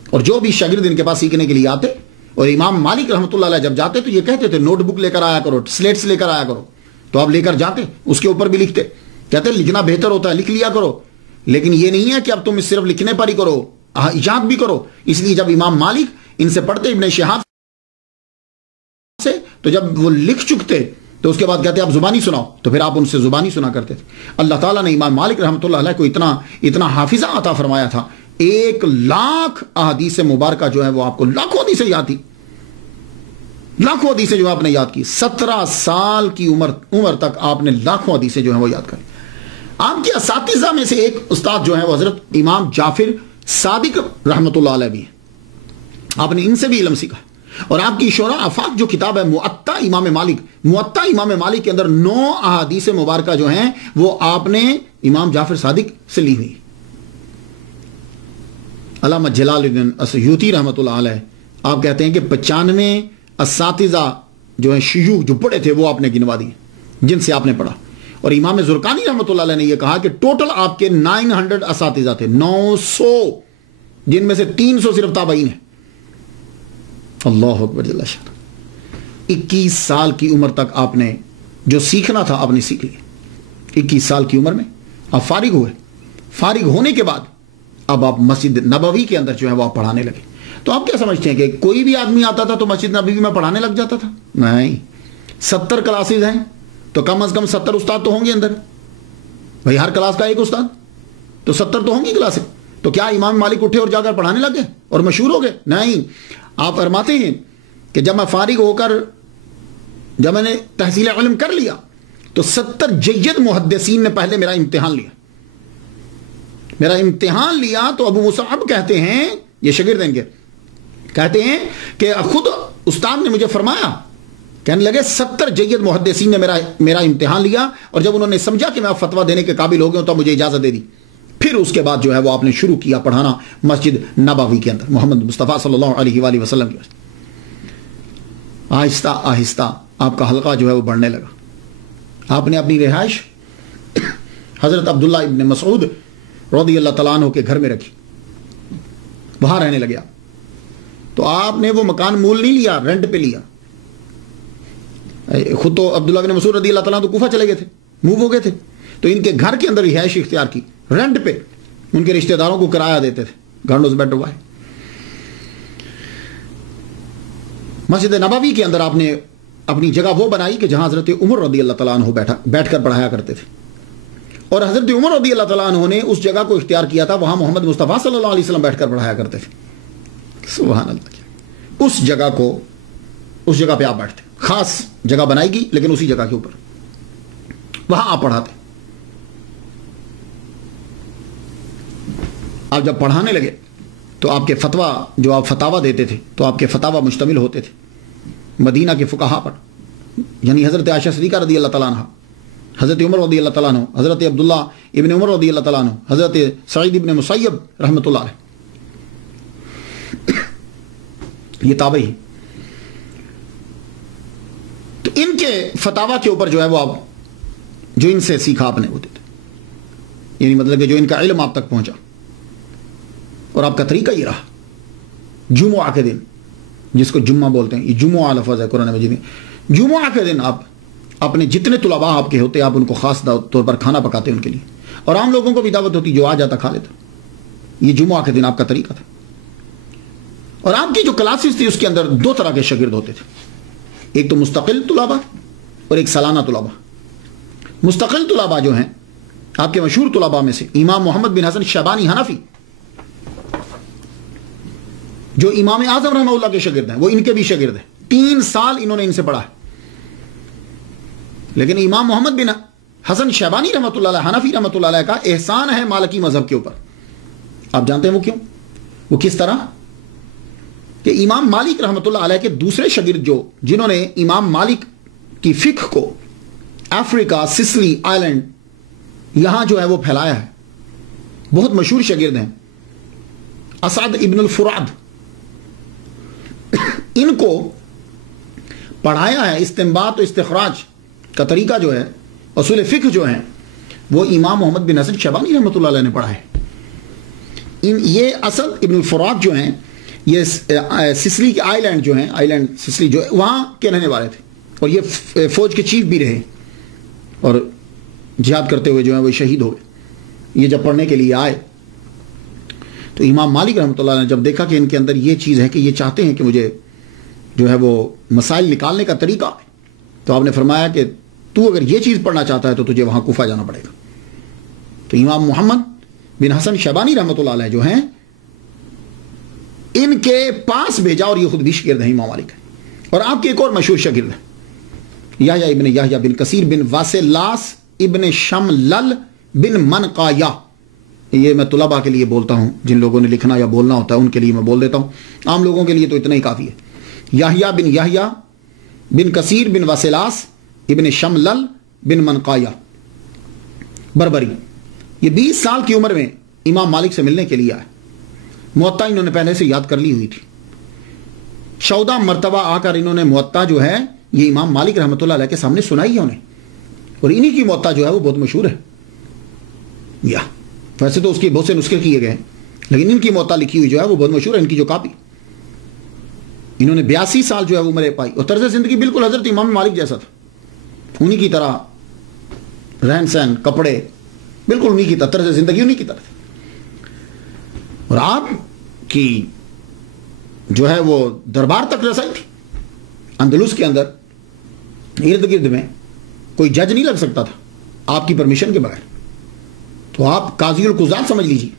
اور جو بھی شاگرد ان کے پاس سیکھنے کے لیے آتے, اور امام مالک رحمۃ اللہ علیہ جب جاتے تو یہ کہتے تھے نوٹ بک لے کر آیا کرو, سلیٹس لے کر آیا کرو. تو آپ لے کر جاتے, اس کے اوپر بھی لکھتے. کہتے لکھنا بہتر ہوتا ہے, لکھ لیا کرو, لیکن یہ نہیں ہے کہ اب تم صرف لکھنے پر ہی کرو, ایجاد بھی کرو. اس لیے جب امام مالک ان سے پڑھتے ابن شہاب سے تو جب وہ لکھ چکتے تو اس کے بعد کہتے آپ زبانی سناؤ، تو پھر آپ ان سے زبانی سنا کرتے تھے۔ اللہ تعالیٰ نے امام مالک رحمۃ اللہ علیہ کو اتنا حافظہ عطا فرمایا تھا، 1,00,000 احادیث مبارکہ جو ہے وہ آپ کو لاکھوں حدیثیں یاد تھی، لاکھوں حدیثیں جو آپ نے یاد کی۔ 17 سال کی عمر تک آپ نے لاکھوں حدیثیں جو ہیں وہ یاد کری۔ آپ کے اساتذہ میں سے ایک استاد جو ہیں وہ حضرت امام جعفر صادق رحمۃ اللہ علیہ بھی ہیں، آپ نے ان سے بھی علم سیکھا۔ اور آپ کی شورا آفاق جو کتاب ہے موطا امام مالک کے اندر 9 احادیث مبارکہ جو ہیں وہ آپ نے امام جعفر صادق سے لی ہوئی۔ علامہ جلال الدین السیوطی رحمۃ اللہ علیہ آپ کہتے ہیں کہ 95 اساتذہ جو ہیں شیوخ جو بڑے تھے وہ آپ نے گنوا دیے جن سے آپ نے پڑھا۔ اور امام زرقانی رحمۃ اللہ علیہ نے یہ کہا کہ ٹوٹل آپ کے 900 اساتذہ تھے، 900، جن میں سے 300 صرف تابعین ہیں۔ اللہ اکبر جل شان۔ 21 سال کی عمر تک آپ نے جو سیکھنا تھا آپ نے سیکھ لیا۔ 21 سال کی عمر میں آپ فارغ ہوئے، فارغ ہونے کے بعد اب آپ مسجد نبوی کے اندر جو ہے وہ آپ پڑھانے لگے۔ تو آپ کیا سمجھتے ہیں کہ کوئی بھی آدمی آتا تھا تو مسجد نبوی میں پڑھانے لگ جاتا تھا؟ نہیں، 70 کلاسز ہیں تو کم از کم 70 استاد تو ہوں گے اندر بھائی، ہر کلاس کا ایک استاد، تو 70 تو ہوں گی کلاسیں۔ تو کیا امام مالک اٹھے اور جا کر پڑھانے لگ گئے اور مشہور ہو گئے؟ نہیں، آپ فرماتے ہیں کہ جب میں فارغ ہو کر جب میں نے تحصیل علم کر لیا تو 70 جید محدثین نے پہلے میرا امتحان لیا تو ابو مصعب کہتے ہیں، یہ شاگرد ہیں کہتے ہیں کہ خود استاد نے مجھے فرمایا، کہنے لگے 70 جید محدثین نے میرا امتحان لیا، اور جب انہوں نے سمجھا کہ میں فتویٰ دینے کے قابل ہو گیا تو مجھے اجازت دے دی۔ پھر اس کے بعد جو ہے وہ آپ نے شروع کیا پڑھانا مسجد نبوی کے اندر محمد مصطفیٰ صلی اللہ علیہ وآلہ وسلم کی۔ آہستہ آہستہ آپ کا حلقہ جو ہے وہ بڑھنے لگا۔ آپ نے اپنی رہائش حضرت عبداللہ ابن مسعود رضی اللہ تعالیٰ عنہ کے گھر میں رکھی، وہاں رہنے لگے آپ۔ تو آپ نے وہ مکان مول نہیں لیا، رینٹ پہ لیا۔ خود تو عبداللہ بن مسعود رضی اللہ تعالیٰ تو کوفہ چلے گئے تھے، موو ہو گئے تھے، تو ان کے گھر کے اندر رہائش اختیار کی، رینٹ پہ ان کے رشتہ داروں کو کرایہ دیتے تھے، گھر بیٹھ ہوا ہے۔ مسجد نبوی کے اندر آپ نے اپنی جگہ وہ بنائی کہ جہاں حضرت عمر رضی اللہ تعالیٰ عنہ بیٹھ کر پڑھایا کرتے تھے، اور حضرت عمر رضی اللہ تعالیٰ عنہ نے اس جگہ کو اختیار کیا تھا، وہاں محمد مصطفیٰ صلی اللہ علیہ وسلم بیٹھ کر پڑھایا کرتے تھے۔ سبحان اللہ، اس جگہ پہ آپ بیٹھتے، خاص جگہ بنائی گئی لیکن اسی جگہ کے اوپر وہاں آپ پڑھاتے۔ آپ جب پڑھانے لگے تو آپ کے فتویٰ جو آپ فتاویٰ دیتے تھے تو آپ کے فتاویٰ مشتمل ہوتے تھے مدینہ کے فقہا پر، یعنی حضرت عائشہ صدیقہ رضی اللہ تعالیٰ عنہ، حضرت عمر رضی اللہ تعالیٰ عنہ، حضرت عبداللہ ابن عمر رضی اللہ تعالیٰ عنہ، حضرت سعید ابن مسیب رحمۃ اللہ علیہ، یہ تابعی ہیں۔ تو ان کے فتاویٰ کے اوپر جو ہے وہ آپ جو ان سے سیکھا آپ نے وہ دیتے، یعنی مطلب کہ جو ان کا علم آپ تک پہنچا، اور آپ کا طریقہ یہ رہا۔ جمعہ کے دن، جس کو جمعہ بولتے ہیں، یہ جمعہ لفظ ہے قرآن مجید میں، جمعہ کے دن آپ اپنے جتنے طلباء آپ کے ہوتے آپ ان کو خاص طور پر کھانا پکاتے ان کے لیے، اور عام لوگوں کو بھی دعوت ہوتی، جو آ جاتا کھا لیتا۔ یہ جمعہ کے دن آپ کا طریقہ تھا۔ اور آپ کی جو کلاسز تھی اس کے اندر 2 طرح کے شاگرد ہوتے تھے، ایک تو مستقل طلباء اور ایک سالانہ طلباء۔ مستقل طلباء جو ہیں آپ کے مشہور طلباء میں سے امام محمد بن حسن شیبانی حنفی، جو امام اعظم رحمہ اللہ کے شاگرد ہیں، وہ ان کے بھی شاگرد ہیں، 3 سال انہوں نے ان سے پڑھا ہے۔ لیکن امام محمد بن حسن شیبانی رحمۃ اللہ علیہ حنفی رحمۃ اللہ علیہ کا احسان ہے مالکی مذہب کے اوپر۔ آپ جانتے ہیں وہ کیوں؟ وہ کس طرح کہ امام مالک رحمۃ اللہ علیہ کے دوسرے شاگرد جنہوں نے امام مالک کی فقہ کو افریقہ، سسلی آئلینڈ یہاں جو ہے وہ پھیلایا ہے، بہت مشہور شاگرد ہیں، اسعد ابن الفراد، ان کو پڑھایا ہے۔ استنباط و استخراج کا طریقہ جو ہے، اصول فقہ جو ہیں، وہ امام محمد بن حسن شیبانی رحمۃ اللہ علیہ نے پڑھا ہے۔ یہ اسد ابن الفراد جو ہیں، یہ سسلی کے آئی لینڈ جو ہیں، آئی لینڈ سسلی جو ہے وہاں کے رہنے والے تھے، اور یہ فوج کے چیف بھی رہے، اور جہاد کرتے ہوئے جو ہیں وہ شہید ہو گئے۔ یہ جب پڑھنے کے لیے آئے تو امام مالک رحمۃ اللہ نے جب دیکھا کہ ان کے اندر یہ چیز ہے کہ یہ چاہتے ہیں کہ مجھے جو ہے وہ مسائل نکالنے کا طریقہ ہے، تو آپ نے فرمایا کہ تو اگر یہ چیز پڑھنا چاہتا ہے تو تجھے وہاں کوفہ جانا پڑے گا۔ تو امام محمد بن حسن شیبانی رحمۃ اللہ علیہ جو ہیں، ان کے پاس بھیجا، اور یہ خود بھی شاگرد ہیں امام مالک، اور آپ کے ایک اور مشہور شاگرد ہیں یحییٰ ابن یحییٰ بن کثیر بن واسلاس ابن شملل بن منقایہ۔ یہ میں طلباء کے لیے بولتا ہوں، جن لوگوں نے لکھنا یا بولنا ہوتا ہے ان کے لیے میں بول دیتا ہوں، عام لوگوں کے لیے تو اتنا ہی کافی ہے۔ یحییٰ بن کثیر بن واسلاس ابن شملل بن منقایہ بربری، یہ 20 سال کی عمر میں امام مالک سے ملنے کے لیے آئے۔ موطا انہوں نے پہلے سے یاد کر لی ہوئی تھی، 14 مرتبہ آ کر انہوں نے موطا جو ہے یہ امام مالک رحمۃ اللہ علیہ کے سامنے سنائی ہے انہیں، اور انہی کی موطا جو ہے وہ بہت مشہور ہے۔ یا ویسے تو اس کے بہت سے نسخے کیے گئے ہیں، لیکن ان کی موطا لکھی ہوئی جو ہے وہ بہت مشہور ہے، ان کی جو کاپی۔ انہوں نے 82 سال جو ہے وہ عمر پائی، اور طرز زندگی بالکل حضرت امام مالک جیسا تھا، انہی کی طرح رہن سہن، کپڑے بالکل انہی کی طرح، طرز زندگی انہی کی طرح تھی۔ اور آپ کی جو ہے وہ دربار تک رسائی تھی، اندلس کے اندر ارد گرد میں کوئی جج نہیں لگ سکتا تھا آپ کی پرمیشن کے بغیر، تو آپ قاضی القضات سمجھ لیجیے،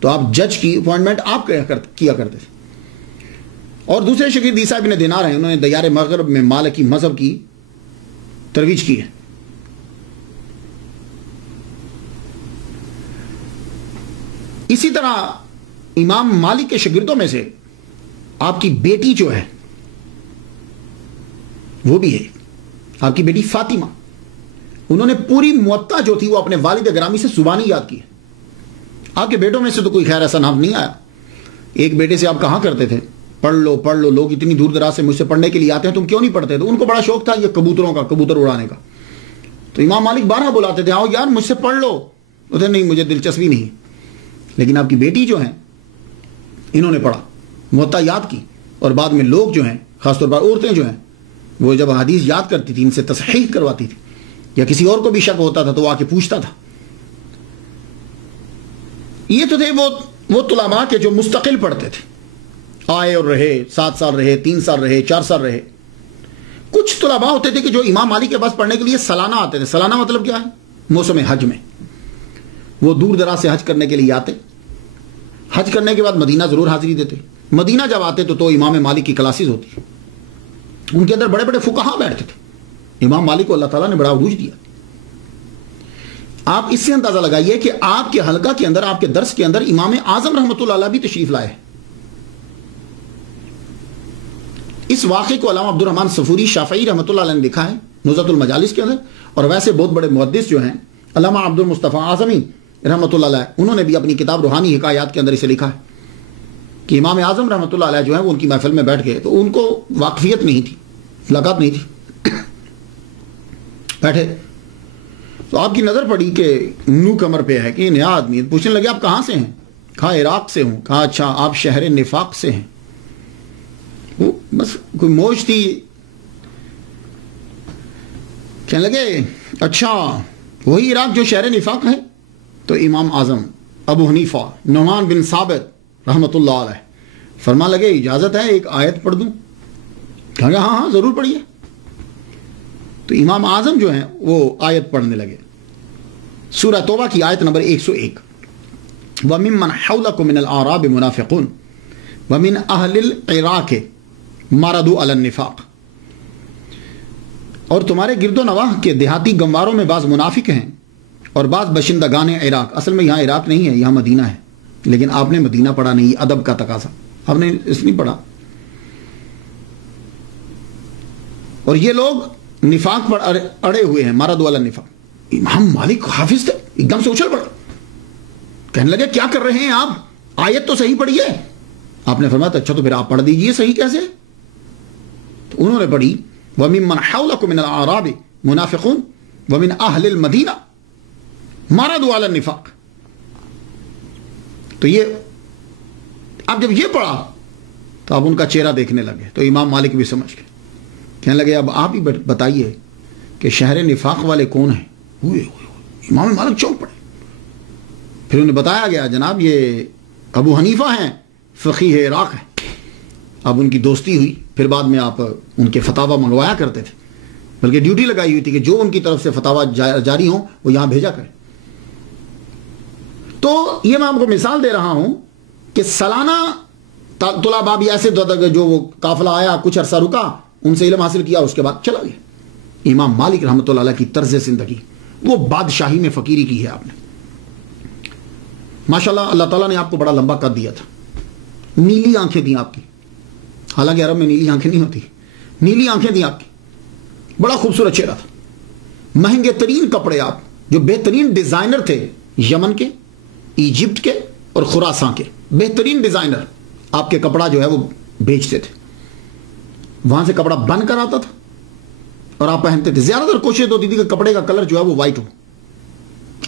تو آپ جج کی اپوائنٹمنٹ آپ کیا کرتے تھے۔ اور دوسرے شاگرد عیسیٰ ابن دینار ہیں، انہوں نے دیار مغرب میں مالکی مذہب کی ترویج کی ہے۔ اسی طرح امام مالک کے شاگردوں میں سے آپ کی بیٹی جو ہے وہ بھی ہے، آپ کی بیٹی فاطمہ، انہوں نے پوری موطا جو تھی وہ اپنے والد گرامی سے زبانی یاد کی ہے۔ آپ کے بیٹوں میں سے تو کوئی خیر ایسا نام نہیں آیا۔ ایک بیٹے سے آپ کہا کرتے تھے پڑھ لو، لوگ اتنی دور دراز سے مجھ سے پڑھنے کے لیے آتے ہیں، تم کیوں نہیں پڑھتے؟ تو ان کو بڑا شوق تھا یہ کبوتروں کا، کبوتر اڑانے کا، تو امام مالک بارہ بلاتے تھے، آؤ یار مجھ سے پڑھ لو، ادھر نہیں، مجھے دلچسپی نہیں۔ لیکن آپ کی بیٹی جو ہیں انہوں نے پڑھا، موطا یاد کی، اور بعد میں لوگ جو ہیں، خاص طور پر عورتیں جو ہیں، وہ جب حدیث یاد کرتی تھی ان سے تصحیح کرواتی تھی، یا کسی اور کو بھی شک ہوتا تھا تو وہ آ کے پوچھتا تھا۔ یہ تو تھے وہ طلباء کے جو مستقل پڑھتے تھے، آئے اور رہے، 7 سال رہے، 3 سال رہے، 4 سال رہے۔ کچھ طلباء ہوتے تھے کہ جو امام مالک کے پاس پڑھنے کے لیے سالانہ آتے تھے۔ سالانہ مطلب کیا ہے؟ موسم حج میں وہ دور دراز سے حج کرنے کے لیے آتے، حج کرنے کے بعد مدینہ ضرور حاضری دیتے۔ مدینہ جب آتے تو امام مالک کی کلاسز ہوتی، ان کے اندر بڑے بڑے فقہا بیٹھتے تھے۔ امام مالک کو اللہ تعالیٰ نے بڑا عروج دیا۔ آپ اس سے اندازہ لگائیے کہ آپ کے حلقہ کے اندر، آپ کے درس کے اندر امام اعظم رحمۃ اللہ علیہ بھی تشریف لائے ہیں۔ اس واقعے کو علامہ عبد الرحمن صفوری شافعی رحمۃ اللہ علیہ نے لکھا ہے نزہۃ المجالس کے اندر، اور ویسے بہت بڑے محدث جو ہیں علامہ عبد المصطفیٰ اعظمی رحمۃ اللہ علیہ، انہوں نے بھی اپنی کتاب روحانی حکایات کے اندر اسے لکھا ہے کہ امام اعظم رحمۃ اللہ علیہ جو ہے وہ ان کی محفل میں بیٹھ گئے تو ان کو واقفیت نہیں تھی، ملاقات نہیں تھی، بیٹھے تو آپ کی نظر پڑی کہ نو کمر پہ ہے کہ نیا آدمی، پوچھنے لگے آپ کہاں سے ہیں؟ کہا عراق سے ہوں۔ کہا اچھا آپ شہر نفاق سے ہیں؟ وہ بس کوئی موج تھی، کہنے لگے اچھا وہی عراق جو شہر نفاق ہے؟ تو امام اعظم ابو حنیفہ نعمان بن ثابت رحمۃ اللہ علیہ فرما لگے اجازت ہے ایک آیت پڑھ دوں؟ کہا کہ ہاں ضرور پڑھیے۔ تو امام اعظم جو ہیں وہ آیت پڑھنے لگے، سورہ توبہ کی آیت نمبر 101، وَمِمَّنْ حَوْلَكُم مِّنَ الْأَعْرَابِ مُنَافِقُونَ وَمِنْ أَهْلِ الْعِرَاقِ مَرَضُوا عَلَى النِّفَاقِ، اور تمہارے گرد و نواح کے دیہاتی گنواروں میں بعض منافق ہیں اور بعض بشندگان عراق۔ اصل میں یہاں عراق نہیں ہے، یہاں مدینہ ہے، لیکن آپ نے مدینہ پڑھا نہیں، ادب کا تقاضا، آپ نے اس نہیں پڑھا۔ اور یہ لوگ نفاق پر اڑے ہوئے ہیں، مردوا علی النفاق۔ امام مالک حافظ تھے، ایک دم سے اچھل پڑا، کہنے لگے کیا کر رہے ہیں آپ؟ آیت تو صحیح پڑھیے۔ آپ نے فرمایا اچھا تو پھر آپ پڑھ دیجئے، صحیح کیسے؟ تو انہوں نے پڑھی وَمِمَّنْ حَوْلَكُم مِّنَ الْأَعْرَابِ مُنَافِقُونَ وَمِنْ أَهْلِ الْمَدِينَةِ مَرَضُوا عَلَى النِّفَاقِ۔ تو یہ اب جب یہ پڑھا تو اب ان کا چہرہ دیکھنے لگے، تو امام مالک بھی سمجھ گئے، کہنے لگے اب آپ ہی بتائیے کہ شہر نفاق والے کون ہیں؟ ہوئے امام مالک چونک پڑے۔ پھر انہیں بتایا گیا جناب یہ ابو حنیفہ ہیں، فقیہ عراق ہیں، اب ان کی دوستی ہوئی، پھر بعد میں آپ ان کے فتاوا منگوایا کرتے تھے، بلکہ ڈیوٹی لگائی ہوئی تھی کہ جو ان کی طرف سے فتاوا جاری ہوں وہ یہاں بھیجا کریں۔ تو یہ میں آپ کو مثال دے رہا ہوں کہ سالانہ طلباء بھی ایسے جو وہ قافلہ آیا، کچھ عرصہ رکا، ان سے علم حاصل کیا، اس کے بعد چلا گیا۔ امام مالک رحمۃ اللہ علیہ کی طرز زندگی، وہ بادشاہی میں فقیری کی ہے آپ نے، ماشاءاللہ اللہ تعالیٰ نے آپ کو بڑا لمبا قد دیا تھا، نیلی آنکھیں دیں آپ کی، حالانکہ عرب میں نیلی آنکھیں نہیں ہوتی، نیلی آنکھیں دیں آپ کی، بڑا خوبصورت چہرہ تھا، مہنگے ترین کپڑے، آپ جو بہترین ڈیزائنر تھے، یمن کے، ایجپٹ کے اور خراساں کے بہترین ڈیزائنر آپ کے کپڑا جو ہے وہ بیچتے تھے، وہاں سے کپڑا بن کر آتا تھا اور آپ پہنتے تھے۔ زیادہ تر کوشش ہوتی تھی کہ کپڑے کا کلر جو ہے وہ وائٹ ہو،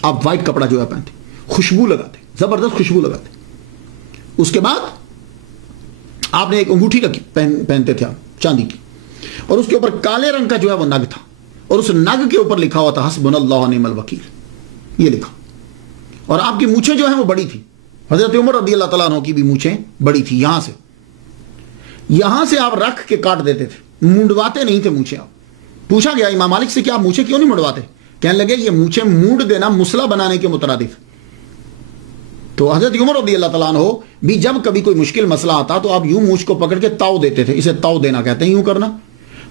آپ وائٹ کپڑا جو ہے پہنتے، خوشبو لگاتے، زبردست خوشبو لگاتے۔ اس کے بعد آپ نے ایک انگوٹھی رکھی پہنتے تھے آپ چاندی کی، اور اس کے اوپر کالے رنگ کا جو ہے وہ نگ تھا، اور اس نگ کے اوپر لکھا ہوا تھا حسبنا اللہ و نعم الوکیل، یہ لکھا، اور آپ کی مونچھیں جو ہیں وہ بڑی تھی، حضرت عمر رضی اللہ تعالیٰ عنہ کی بھی مونچھیں بڑی تھی، یہاں سے آپ رکھ کے کاٹ دیتے تھے، منڈواتے نہیں تھے مونچھیں۔ آپ پوچھا گیا امام مالک سے کہ آپ مونچھیں کیوں نہیں منڈواتے؟ کہنے لگے یہ مونچھیں مونڈ دینا مسئلہ بنانے کے مترادف۔ تو حضرت عمر رضی اللہ تعالیٰ عنہ بھی جب کبھی کوئی مشکل مسئلہ آتا تو آپ یوں مونچھ کو پکڑ کے تاؤ دیتے تھے، اسے تاؤ دینا کہتے ہیں، یوں کرنا۔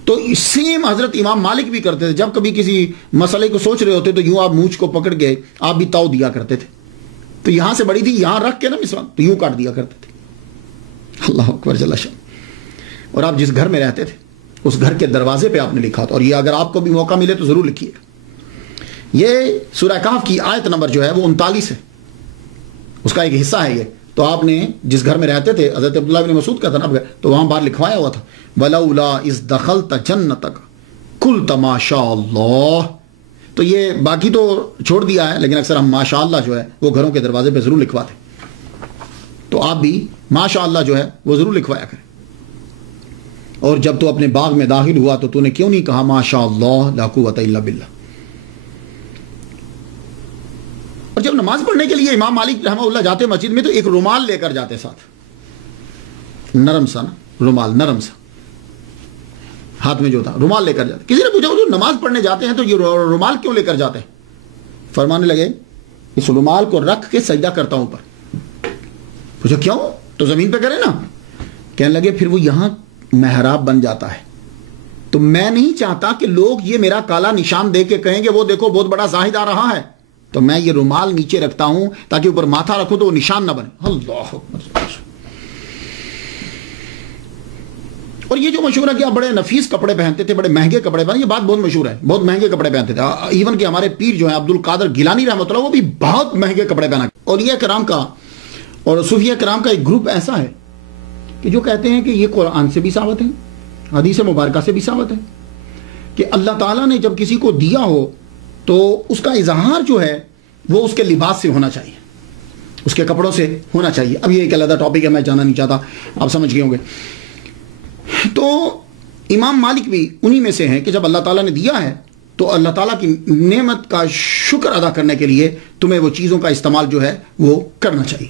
تو سیم حضرت امام مالک بھی کرتے تھے، جب کبھی کسی مسئلے کو سوچ رہے ہوتے تو یوں آپ مونچھ کو پکڑ کے آپ بھی تاؤ دیا کرتے تھے۔ تو یہاں سے بڑی تھی، یہاں رکھ کے نا مثلاً تو یوں کاٹ دیا کرتے تھے۔ اللہ اکبر جل شان۔ اور آپ جس گھر میں رہتے تھے اس گھر کے دروازے پہ آپ نے لکھا تھا، اور یہ اگر آپ کو بھی موقع ملے تو ضرور لکھیے گا۔ یہ سورہ کہف کی آیت نمبر جو ہے وہ 39 ہے، اس کا ایک حصہ ہے یہ۔ تو آپ نے جس گھر میں رہتے تھے، حضرت عبداللہ بن مسعود کا تھا نا، تو وہاں باہر لکھوایا ہوا تھا وَلَوْلَا إِذْ دَخَلْتَ جَنَّتَكَ قُلْتَ مَا شَاءَ اللَّهُ۔ تو یہ باقی تو چھوڑ دیا ہے، لیکن اکثر ہم ماشاء اللہ جو ہے وہ گھروں کے دروازے پہ ضرور لکھواتے، تو آپ بھی ماشاء اللہ جو ہے وہ ضرور لکھوایا کریں۔ اور جب تو اپنے باغ میں داخل ہوا تو نے کیوں نہیں کہا ماشاء اللہ لا قوت الا باللہ؟ اور جب نماز پڑھنے کے لیے امام مالک رحمہ اللہ جاتے مسجد میں تو ایک رومال لے کر جاتے ساتھ، نرم سا نا رومال، نرم سا ہاتھ میں جو تھا رومال لے کر جاتے۔ کسی نے پوچھا جو نماز پڑھنے جاتے ہیں تو یہ رومال کیوں لے کر جاتے ہیں؟ فرمانے لگے اس رومال کو رکھ کے سجدہ کرتا ہوں اوپر۔ پوچھا کیوں؟ تو زمین پہ کرے نا۔ کہنے لگے پھر وہ یہاں محراب بن جاتا ہے، تو میں نہیں چاہتا کہ لوگ یہ میرا کالا نشان دے کے کہیں گے وہ دیکھو بہت بڑا زاہد آ رہا ہے، تو میں یہ رومال نیچے رکھتا ہوں تاکہ اوپر ماتھا رکھوں تو وہ نشان نہ بنے۔ اللہ اکبر۔ اور یہ جو مشہور ہے کہ آپ بڑے نفیس کپڑے پہنتے تھے، بڑے مہنگے کپڑے پہنتے، یہ بات بہت مشہور ہے، بہت مہنگے کپڑے پہنتے تھے۔ ایون کہ ہمارے پیر جو ہیں عبد القادر گیلانی رحمۃ اللہ، وہ بھی بہت مہنگے کپڑے پہنا۔ اولیاء کرام کا اور صوفیاء کرام کا ایک گروپ ایسا ہے کہ جو کہتے ہیں کہ یہ قرآن سے بھی ثابت ہے، حدیث مبارکہ سے بھی ثابت ہے کہ اللہ تعالیٰ نے جب کسی کو دیا ہو تو اس کا اظہار جو ہے وہ اس کے لباس سے ہونا چاہیے، اس کے کپڑوں سے ہونا چاہیے۔ اب یہ ایک علیحدہ ٹاپک ہے، میں جانا نہیں چاہتا، آپ سمجھ گئے ہوں گے۔ تو امام مالک بھی انہی میں سے ہیں کہ جب اللہ تعالیٰ نے دیا ہے تو اللہ تعالیٰ کی نعمت کا شکر ادا کرنے کے لیے تمہیں وہ چیزوں کا استعمال جو ہے وہ کرنا چاہیے۔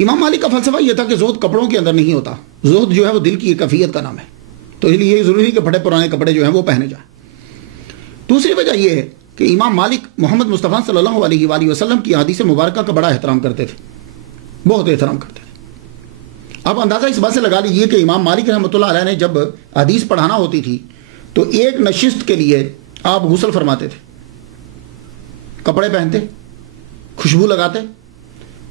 امام مالک کا فلسفہ یہ تھا کہ زہد کپڑوں کے اندر نہیں ہوتا، زہد جو ہے وہ دل کی ایک کیفیت کا نام ہے، تو اس لیے یہ ضروری کہ بڑے پرانے کپڑے جو ہیں وہ پہنے جائیں۔ دوسری وجہ یہ ہے کہ امام مالک محمد مصطفیٰ صلی اللہ علیہ وآلہ وسلم کی حدیث مبارکہ کا بڑا احترام کرتے تھے، بہت احترام کرتے تھے۔ آپ اندازہ اس بات سے لگا لیجیے کہ امام مالک رحمۃ اللہ علیہ نے جب حدیث پڑھانا ہوتی تھی تو ایک نشست کے لیے آپ غسل فرماتے تھے، کپڑے پہنتے، خوشبو لگاتے،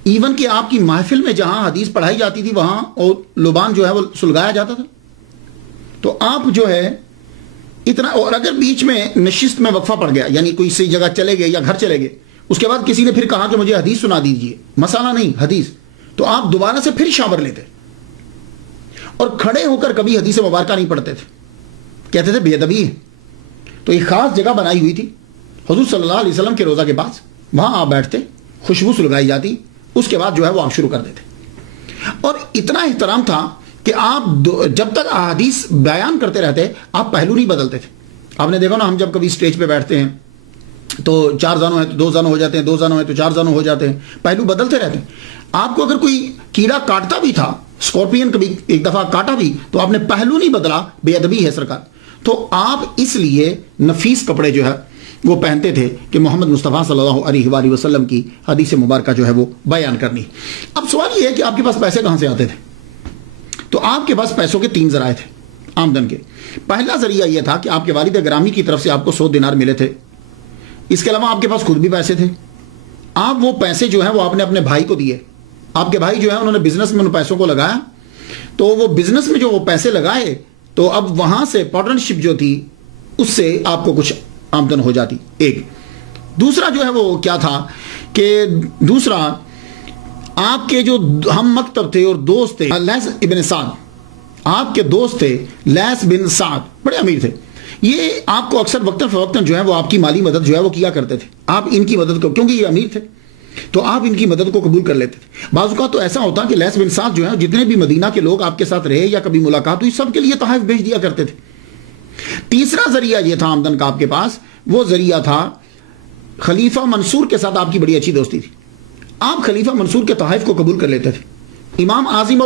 ایون کہ آپ کی محفل میں جہاں حدیث پڑھائی جاتی تھی وہاں اور لبان جو ہے وہ سلگایا جاتا تھا۔ تو آپ جو ہے اتنا، اور اگر بیچ میں نشست میں وقفہ پڑ گیا، یعنی کوئی سی جگہ چلے گئے یا گھر چلے گئے، اس کے بعد کسی نے پھر کہا کہ مجھے حدیث سنا دیجیے، مسئلہ نہیں حدیث، تو آپ دوبارہ سے پھر شاور لیتے اور کھڑے ہو کر کبھی حدیث مبارکہ نہیں پڑھتے تھے، کہتے تھے بے ادبی ہے۔ تو ایک خاص جگہ بنائی ہوئی تھی حضور صلی اللہ علیہ وسلم کے روضہ کے پاس، وہاں آپ بیٹھتے، خوشبو سلگائی جاتی، اس کے بعد جو ہے وہ آپ شروع کر دیتے۔ اور اتنا احترام تھا کہ آپ جب تک احادیث بیان کرتے رہتے آپ پہلو نہیں بدلتے تھے۔ آپ نے دیکھا نا، ہم جب کبھی اسٹیج پہ بیٹھتے ہیں تو 4 زانوں ہیں تو 2 زانوں ہو جاتے ہیں، 2 زانوں ہیں تو 4 زانوں ہو جاتے ہیں، پہلو بدلتے رہتے ہیں۔ آپ کو اگر کوئی کیڑا کاٹتا بھی تھا اسکارپین کبھی ایک دفعہ کاٹا بھی تو آپ نے پہلو نہیں بدلا، بے ادبی ہے سرکار. تو آپ اس لیے نفیس کپڑے جو ہے وہ پہنتے تھے کہ محمد مصطفیٰ صلی اللہ علیہ وآلہ وسلم کی حدیث مبارکہ جو ہے وہ بیان کرنی. اب سوال یہ ہے کہ آپ کے پاس پیسے کہاں سے آتے تھے؟ تو آپ کے پاس پیسوں کے 3 ذرائع تھے آمدن کے. پہلا ذریعہ یہ تھا کہ آپ کے والد گرامی کی طرف سے آپ کو 100 دینار ملے تھے. اس کے علاوہ آپ کے پاس خود بھی پیسے تھے. آپ وہ پیسے جو ہیں وہ آپ نے اپنے بھائی کو دیے. آپ کے بھائی جو ہیں انہوں نے بزنس میں ان پیسوں کو لگایا، تو وہ بزنس میں جو وہ پیسے لگائے تو اب وہاں سے پارٹنرشپ جو تھی اس سے آپ کو کچھ آمدن ہو جاتی. ایک دوسرا جو ہے وہ کیا تھا کہ دوسرا آپ کے جو ہم مکتب تھے اور دوست تھے لیث ابن سعد، آپ کے دوست تھے لیث بن سعد، بڑے امیر تھے. یہ آپ کو اکثر وقتاً فوقتاً جو ہے وہ آپ کی مالی مدد جو ہے وہ کیا کرتے تھے. آپ ان کی مدد کو، کیونکہ یہ امیر تھے تو آپ ان کی مدد کو قبول کر لیتے تھے. بعض اوقات تو ایسا ہوتا کہ لیث بن سعد جو ہے جتنے بھی مدینہ کے لوگ آپ کے ساتھ رہے یا کبھی ملاقات ہوئی سب کے لیے تحائف بھیج دیا کرتے تھے. تیسرا ذریعہ یہ تھا آمدن کا آپ کے پاس، وہ ذریعہ تھا خلیفہ منصور کے ساتھ آپ کی بڑی اچھی دوستی تھی. آپ خلیفہ منصور کے تحائف کو قبول کر لیتے تھے. امام اعظم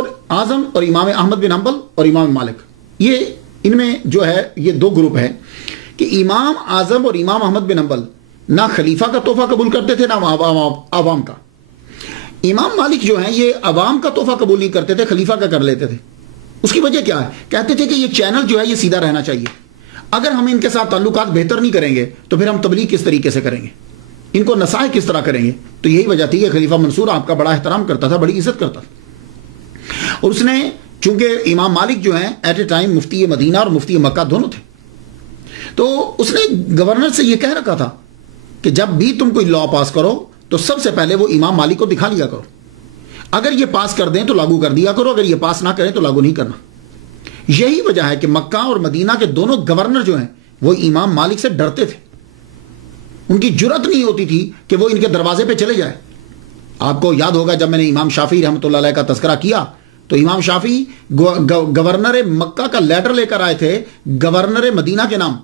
اور امام احمد بن حنبل اور امام مالک، یہ ان میں جو ہے یہ 2 گروپ ہیں کہ امام اعظم اور امام احمد بن حنبل نہ خلیفہ کا تحفہ قبول کرتے تھے نہ عوام کا. امام مالک جو ہیں یہ عوام کا تحفہ قبول نہیں کرتے تھے، خلیفہ کا کر لیتے تھے. اس کی وجہ کیا ہے؟ کہتے تھے کہ یہ چینل جو ہے یہ سیدھا رہنا چاہیے. اگر ہم ان کے ساتھ تعلقات بہتر نہیں کریں گے تو پھر ہم تبلیغ کس طریقے سے کریں گے، ان کو نصائح کس طرح کریں گے. تو یہی وجہ تھی کہ خلیفہ منصور آپ کا بڑا احترام کرتا تھا، بڑی عزت کرتا تھا. اور اس نے چونکہ امام مالک جو ہیں ایٹ اے ٹائم مفتی مدینہ اور مفتی مکہ دونوں تھے، تو اس نے گورنر سے یہ کہہ رکھا تھا کہ جب بھی تم کوئی لا پاس کرو تو سب سے پہلے وہ امام مالک کو دکھا لیا کرو. اگر یہ پاس کر دیں تو لاگو کر دیا کرو، اگر یہ پاس نہ کریں تو لاگو نہیں کرنا. یہی وجہ ہے کہ مکہ اور مدینہ کے دونوں گورنر جو ہیں وہ امام مالک سے ڈرتے تھے. ان کی جرأت نہیں ہوتی تھی کہ وہ ان کے دروازے پہ چلے جائے. آپ کو یاد ہوگا جب میں نے امام شافعی رحمۃ اللہ علیہ کا تذکرہ کیا تو امام شافعی گورنر مکہ کا لیٹر لے کر آئے تھے گورنر مدینہ کے نام.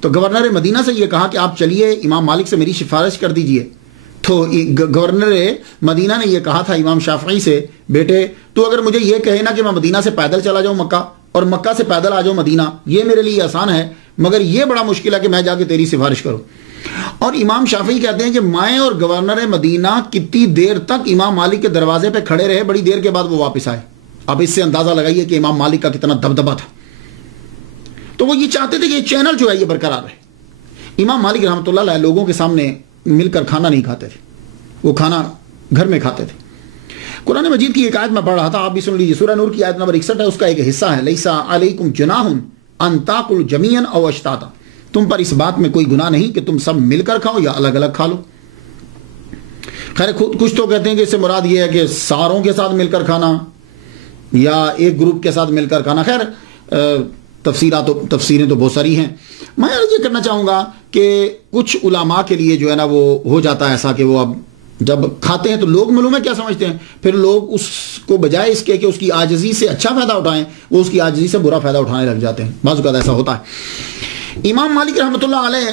تو گورنر مدینہ سے یہ کہا کہ آپ چلیے امام مالک سے میری سفارش کر دیجئے. تو گورنر مدینہ نے یہ کہا تھا امام شافعی سے، بیٹے تو اگر مجھے یہ کہے نا کہ میں مدینہ سے پیدل چلا جاؤں مکہ اور مکہ سے پیدل آ جاؤں مدینہ، یہ میرے لیے آسان ہے، مگر یہ بڑا مشکل ہے کہ میں جا کے تیری سفارش کروں. اور امام شافعی کہتے ہیں کہ میں اور گورنر مدینہ کتنی دیر تک امام مالک کے دروازے پہ کھڑے رہے، بڑی دیر کے بعد وہ واپس آئے. اب اس سے اندازہ لگائیے کہ امام مالک کا کتنا دبدبہ تھا. تو وہ یہ چاہتے تھے کہ یہ چینل جو ہے یہ برقرار رہے. امام مالک رحمۃ اللہ علیہ لوگوں کے سامنے مل کر کھانا نہیں کھاتے تھے، وہ کھانا گھر میں کھاتے تھے. قرآن مجید کی ایک آیت میں پڑھ رہا تھا، آپ بھی سن لیجیے. سورہ نور کی آیت نمبر 61 ہے، اس کا ایک حصہ ہے لیسا علیکم جناح ان تاکلوا جمیعا او اشتاتا، تم پر اس بات میں کوئی گناہ نہیں کہ تم سب مل کر کھاؤ یا الگ الگ کھا لو. خیر کچھ تو کہتے ہیں کہ اس سے مراد یہ ہے کہ ساروں کے ساتھ مل کر کھانا یا ایک گروپ کے ساتھ مل کر کھانا. خیر تفسیریں تو بہت ساری ہیں. میں یہ کرنا چاہوں گا کہ کچھ علماء کے لیے جو ہے نا وہ ہو جاتا ہے ایسا کہ وہ اب جب کھاتے ہیں تو لوگ معلوم ہے کیا سمجھتے ہیں، پھر لوگ اس کو بجائے اس کے کہ اس کی عاجزی سے اچھا فائدہ اٹھائیں وہ اس کی عاجزی سے برا فائدہ اٹھانے لگ جاتے ہیں. بعض اوقات ایسا ہوتا ہے. امام مالک رحمۃ اللہ علیہ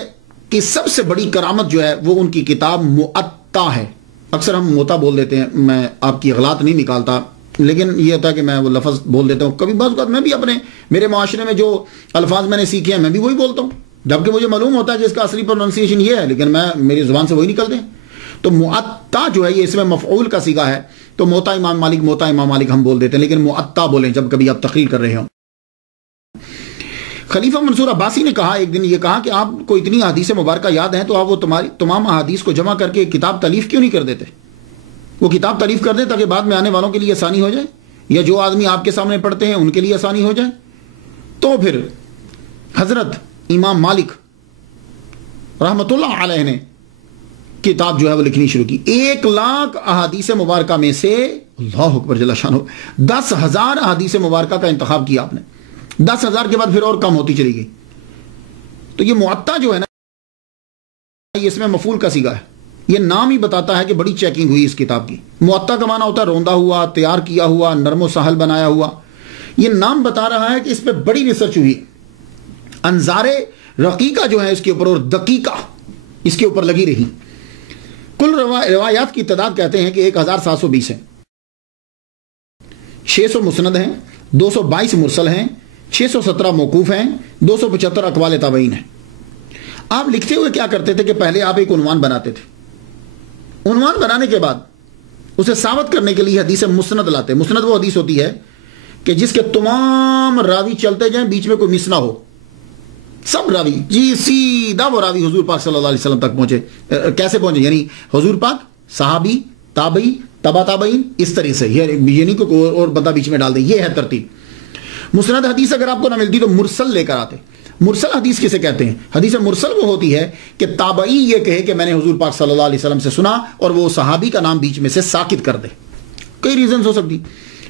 کی سب سے بڑی کرامت جو ہے وہ ان کی کتاب موطا ہے. اکثر ہم موطا بول دیتے ہیں، میں آپ کی اغلاط نہیں نکالتا، لیکن یہ ہوتا ہے کہ میں وہ لفظ بول دیتا ہوں. کبھی بعض اوقات میں بھی میرے معاشرے میں جو الفاظ میں نے سیکھے ہیں میں بھی وہی بولتا ہوں، جبکہ مجھے معلوم ہوتا ہے کہ اس کا اصلی پروننسیشن یہ ہے، لیکن میری زبان سے وہی نکلتے ہیں. تو موطا جو ہے یہ اس میں مفعول کا صیغہ ہے، تو موطا امام مالک ہم بول دیتے ہیں، لیکن موطا بولیں جب کبھی آپ تقریر کر رہے ہوں. خلیفہ منصور عباسی نے کہا ایک دن، یہ کہا کہ آپ کو اتنی احادیث مبارکہ یاد ہیں تو آپ وہ تمام احادیث کو جمع کر کے ایک کتاب تالیف کیوں نہیں کر دیتے؟ وہ کتاب تالیف کر دیں تاکہ بعد میں آنے والوں کے لیے آسانی ہو جائے، یا جو آدمی آپ کے سامنے پڑھتے ہیں ان کے لیے آسانی ہو جائے. تو پھر حضرت امام مالک رحمۃ اللہ علیہ نے کتاب جو ہے وہ لکھنی شروع کی. 1,00,000 احادیث مبارکہ میں سے اللہ اکبر جل شانہ 10,000 احادیث مبارکہ کا انتخاب کیا آپ نے. 10,000 کے بعد پھر اور کم ہوتی چلی گئی. تو یہ موطا جو ہے نا یہ اس میں مفعول کا صیغہ ہے. یہ نام ہی بتاتا ہے کہ بڑی چیکنگ ہوئی اس کتاب کی. موطا کا معنی ہوتا ہے روندا ہوا، تیار کیا ہوا، نرم و سہل بنایا ہوا. یہ نام بتا رہا ہے کہ اس پہ بڑی ریسرچ ہوئی. انظار رقیقہ جو ہے اس کے اوپر اور دقیقہ اس کے اوپر لگی رہی. کل روایات کی تعداد کہتے ہیں کہ 1,720 ہے. 600 مسند ہیں، 222 مرسل ہیں، 617 موقوف ہیں، 275 اقوال تابعین ہیں۔ آپ لکھتے ہوئے کیا کرتے تھے کہ پہلے آپ ایک عنوان بناتے تھے، عنوان بنانے کے بعد اسے ثابت کرنے کے لیے حدیث مسند لاتے۔ مسند وہ حدیث ہوتی ہے کہ جس کے تمام راوی چلتے جائیں، بیچ میں کوئی مس نہ ہو، سب راوی جی سیدھا وہ راوی حضور پاک صلی اللہ علیہ وسلم تک پہنچے۔ کیسے پہنچے؟ یعنی حضور پاک، صحابی، تابعی، تبع تابعین، اس طرح سے، یہ نہیں کہ کوئی اور بندہ بیچ میں ڈال دیں، یہ ہے ترتیب۔ مسند حدیث اگر آپ کو نہ ملتی تو مرسل لے کر آتے۔ مرسل حدیث کسے کہتے ہیں؟ حدیث مرسل وہ ہوتی ہے کہ تابعی یہ کہے کہ میں نے حضور پاک صلی اللہ علیہ وسلم سے سنا، اور وہ صحابی کا نام بیچ میں سے ساکت کر دے، کئی ریزنز ہو سکتی،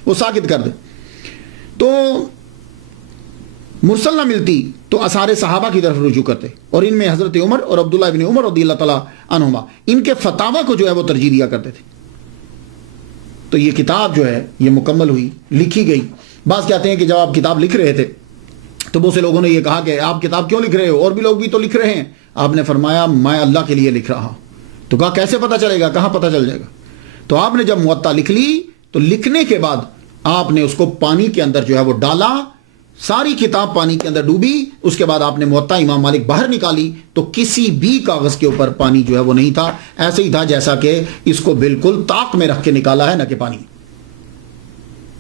وہ ساکت کر دے۔ تو مرسل نہ ملتی تو آثار صحابہ کی طرف رجوع کرتے، اور ان میں حضرت عمر اور عبداللہ ابن عمر رضی اللہ تعالیٰ عنہما ان کے فتاوی کو جو ہے وہ ترجیح دیا کرتے تھے۔ تو یہ کتاب جو ہے یہ مکمل ہوئی، لکھی گئی۔ بعض کہتے ہیں کہ جب آپ کتاب لکھ رہے تھے تو بہت سے لوگوں نے یہ کہا کہ آپ کتاب کیوں لکھ رہے ہو، اور بھی لوگ بھی تو لکھ رہے ہیں۔ آپ نے فرمایا میں اللہ کے لیے لکھ رہا ہوں۔ تو کہا کیسے پتہ چلے گا، کہاں پتہ چل جائے گا؟ تو آپ نے جب موطا لکھ لی تو لکھنے کے بعد آپ نے اس کو پانی کے اندر جو ہے وہ ڈالا، ساری کتاب پانی کے اندر ڈوبی، اس کے بعد آپ نے موطا امام مالک باہر نکالی تو کسی بھی کاغذ کے اوپر پانی جو ہے وہ نہیں تھا، ایسے ہی تھا جیسا کہ اس کو بالکل طاق میں رکھ کے نکالا ہے، نہ کہ پانی۔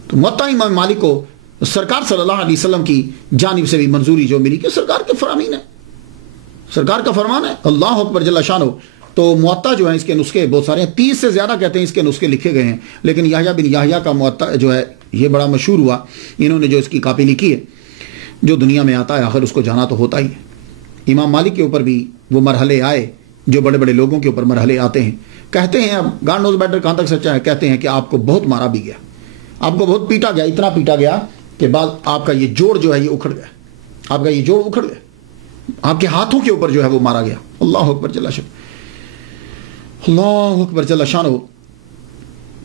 تو موطا امام مالک کو سرکار صلی اللہ علیہ وسلم کی جانب سے بھی منظوری جو ملی کہ سرکار کے فرامین ہے، سرکار کا فرمان ہے، اللہ اکبر جل شانہ۔ تو موطا جو ہے اس کے نسخے بہت سارے ہیں، 30 سے زیادہ کہتے ہیں اس کے نسخے لکھے گئے ہیں، لیکن یحییٰ بن یحییٰ کا موطا جو ہے یہ بڑا مشہور ہوا۔ انہوں نے جو اس کی کاپی لکھی ہے، جو دنیا میں آتا ہے آخر اس کو جانا تو ہوتا ہی ہے۔ امام مالک کے اوپر بھی وہ مرحلے آئے جو بڑے بڑے لوگوں کے اوپر مرحلے آتے ہیں۔ کہتے ہیں، اب گاڈ نوز بیٹر کہاں تک سچا ہے، کہتے ہیں کہ آپ کو بہت مارا بھی گیا، آپ کو بہت پیٹا گیا، اتنا پیٹا گیا کہ بعد آپ کا یہ جوڑ جو ہے یہ اکھڑ گیا، آپ کا یہ جوڑ اکھڑ گیا، آپ کے ہاتھوں کے اوپر جو ہے وہ مارا گیا۔ اللہ اکبر جل شانہ، اللہ اکبر جل شانہ۔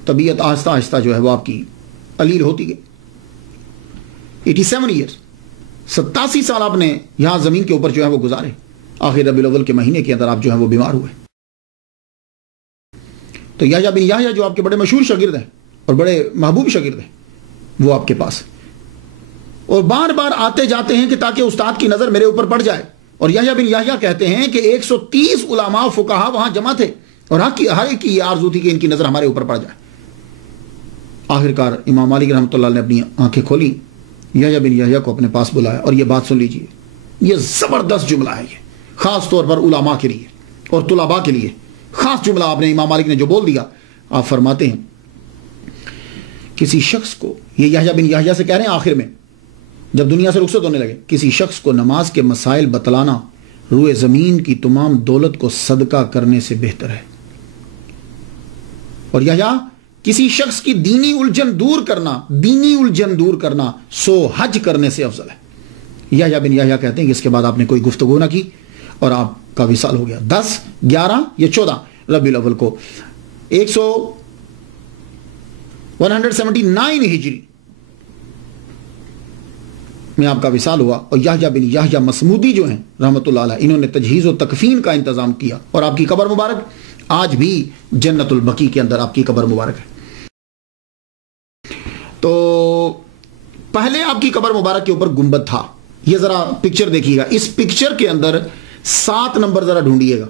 طبیعت آہستہ آہستہ جو ہے وہ آپ کی قلیل ہوتی گئی۔ 87 ایئرس، 87 سال آپ نے یہاں زمین کے اوپر جو ہے وہ گزارے۔ آخر ربیع الاول کے مہینے کے اندر آپ جو ہے وہ بیمار ہوئے۔ تو یحییٰ بن یحییٰ جو آپ کے بڑے مشہور شاگرد ہیں اور بڑے محبوب شاگرد ہیں، وہ آپ کے پاس، اور بار بار آتے جاتے ہیں کہ تاکہ استاد کی نظر میرے اوپر پڑ جائے۔ اور یحییٰ بن یحییٰ کہتے ہیں کہ 130 علماء فقہا وہاں جمع تھے، اور ہر ایک کی یہ آرزو تھی کہ ان کی نظر ہمارے اوپر پڑ جائے۔ آخر کار امام مالک رحمۃ اللہ نے اپنی آنکھیں کھولی، یحییٰ بن یحییٰ کو اپنے پاس بلایا، اور یہ بات سن لیجئے، یہ زبردست جملہ ہے، یہ خاص طور پر علماء کے لیے اور طلباء کے لیے خاص جملہ آپ نے امام مالک نے جو بول دیا۔ آپ فرماتے ہیں کسی شخص کو، یہ یحییٰ بن یحییٰ سے کہہ رہے ہیں آخر میں جب دنیا سے رخصت ہونے لگے، کسی شخص کو نماز کے مسائل بتلانا روئے زمین کی تمام دولت کو صدقہ کرنے سے بہتر ہے۔ اور یحییٰ کسی شخص کی دینی الجھن دور کرنا 100 حج کرنے سے افضل ہے۔ یحییٰ بن یحییٰ کہتے ہیں کہ اس کے بعد آپ نے کوئی گفتگو نہ کی اور آپ کا وصال ہو گیا 10، 11 یا 14 ربیع الاول کو 179 ہجری میں آپ کا وصال ہوا۔ اور یحییٰ بن یحییٰ مصمودی جو ہیں رحمۃ اللہ علیہ، انہوں نے تجہیز و تکفین کا انتظام کیا، اور آپ کی قبر مبارک آج بھی جنت البقیع کے اندر آپ کی قبر مبارک ہے۔ تو پہلے آپ کی قبر مبارک کے اوپر گنبد تھا۔ یہ ذرا پکچر دیکھیے گا، اس پکچر کے اندر 7 نمبر ذرا ڈھونڈیے گا۔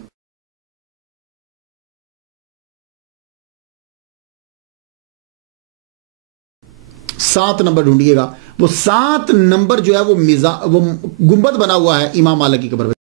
سات نمبر ڈھونڈیے گا، وہ 7 نمبر جو ہے وہ گنبد بنا ہوا ہے امام مالک کی قبر پہ۔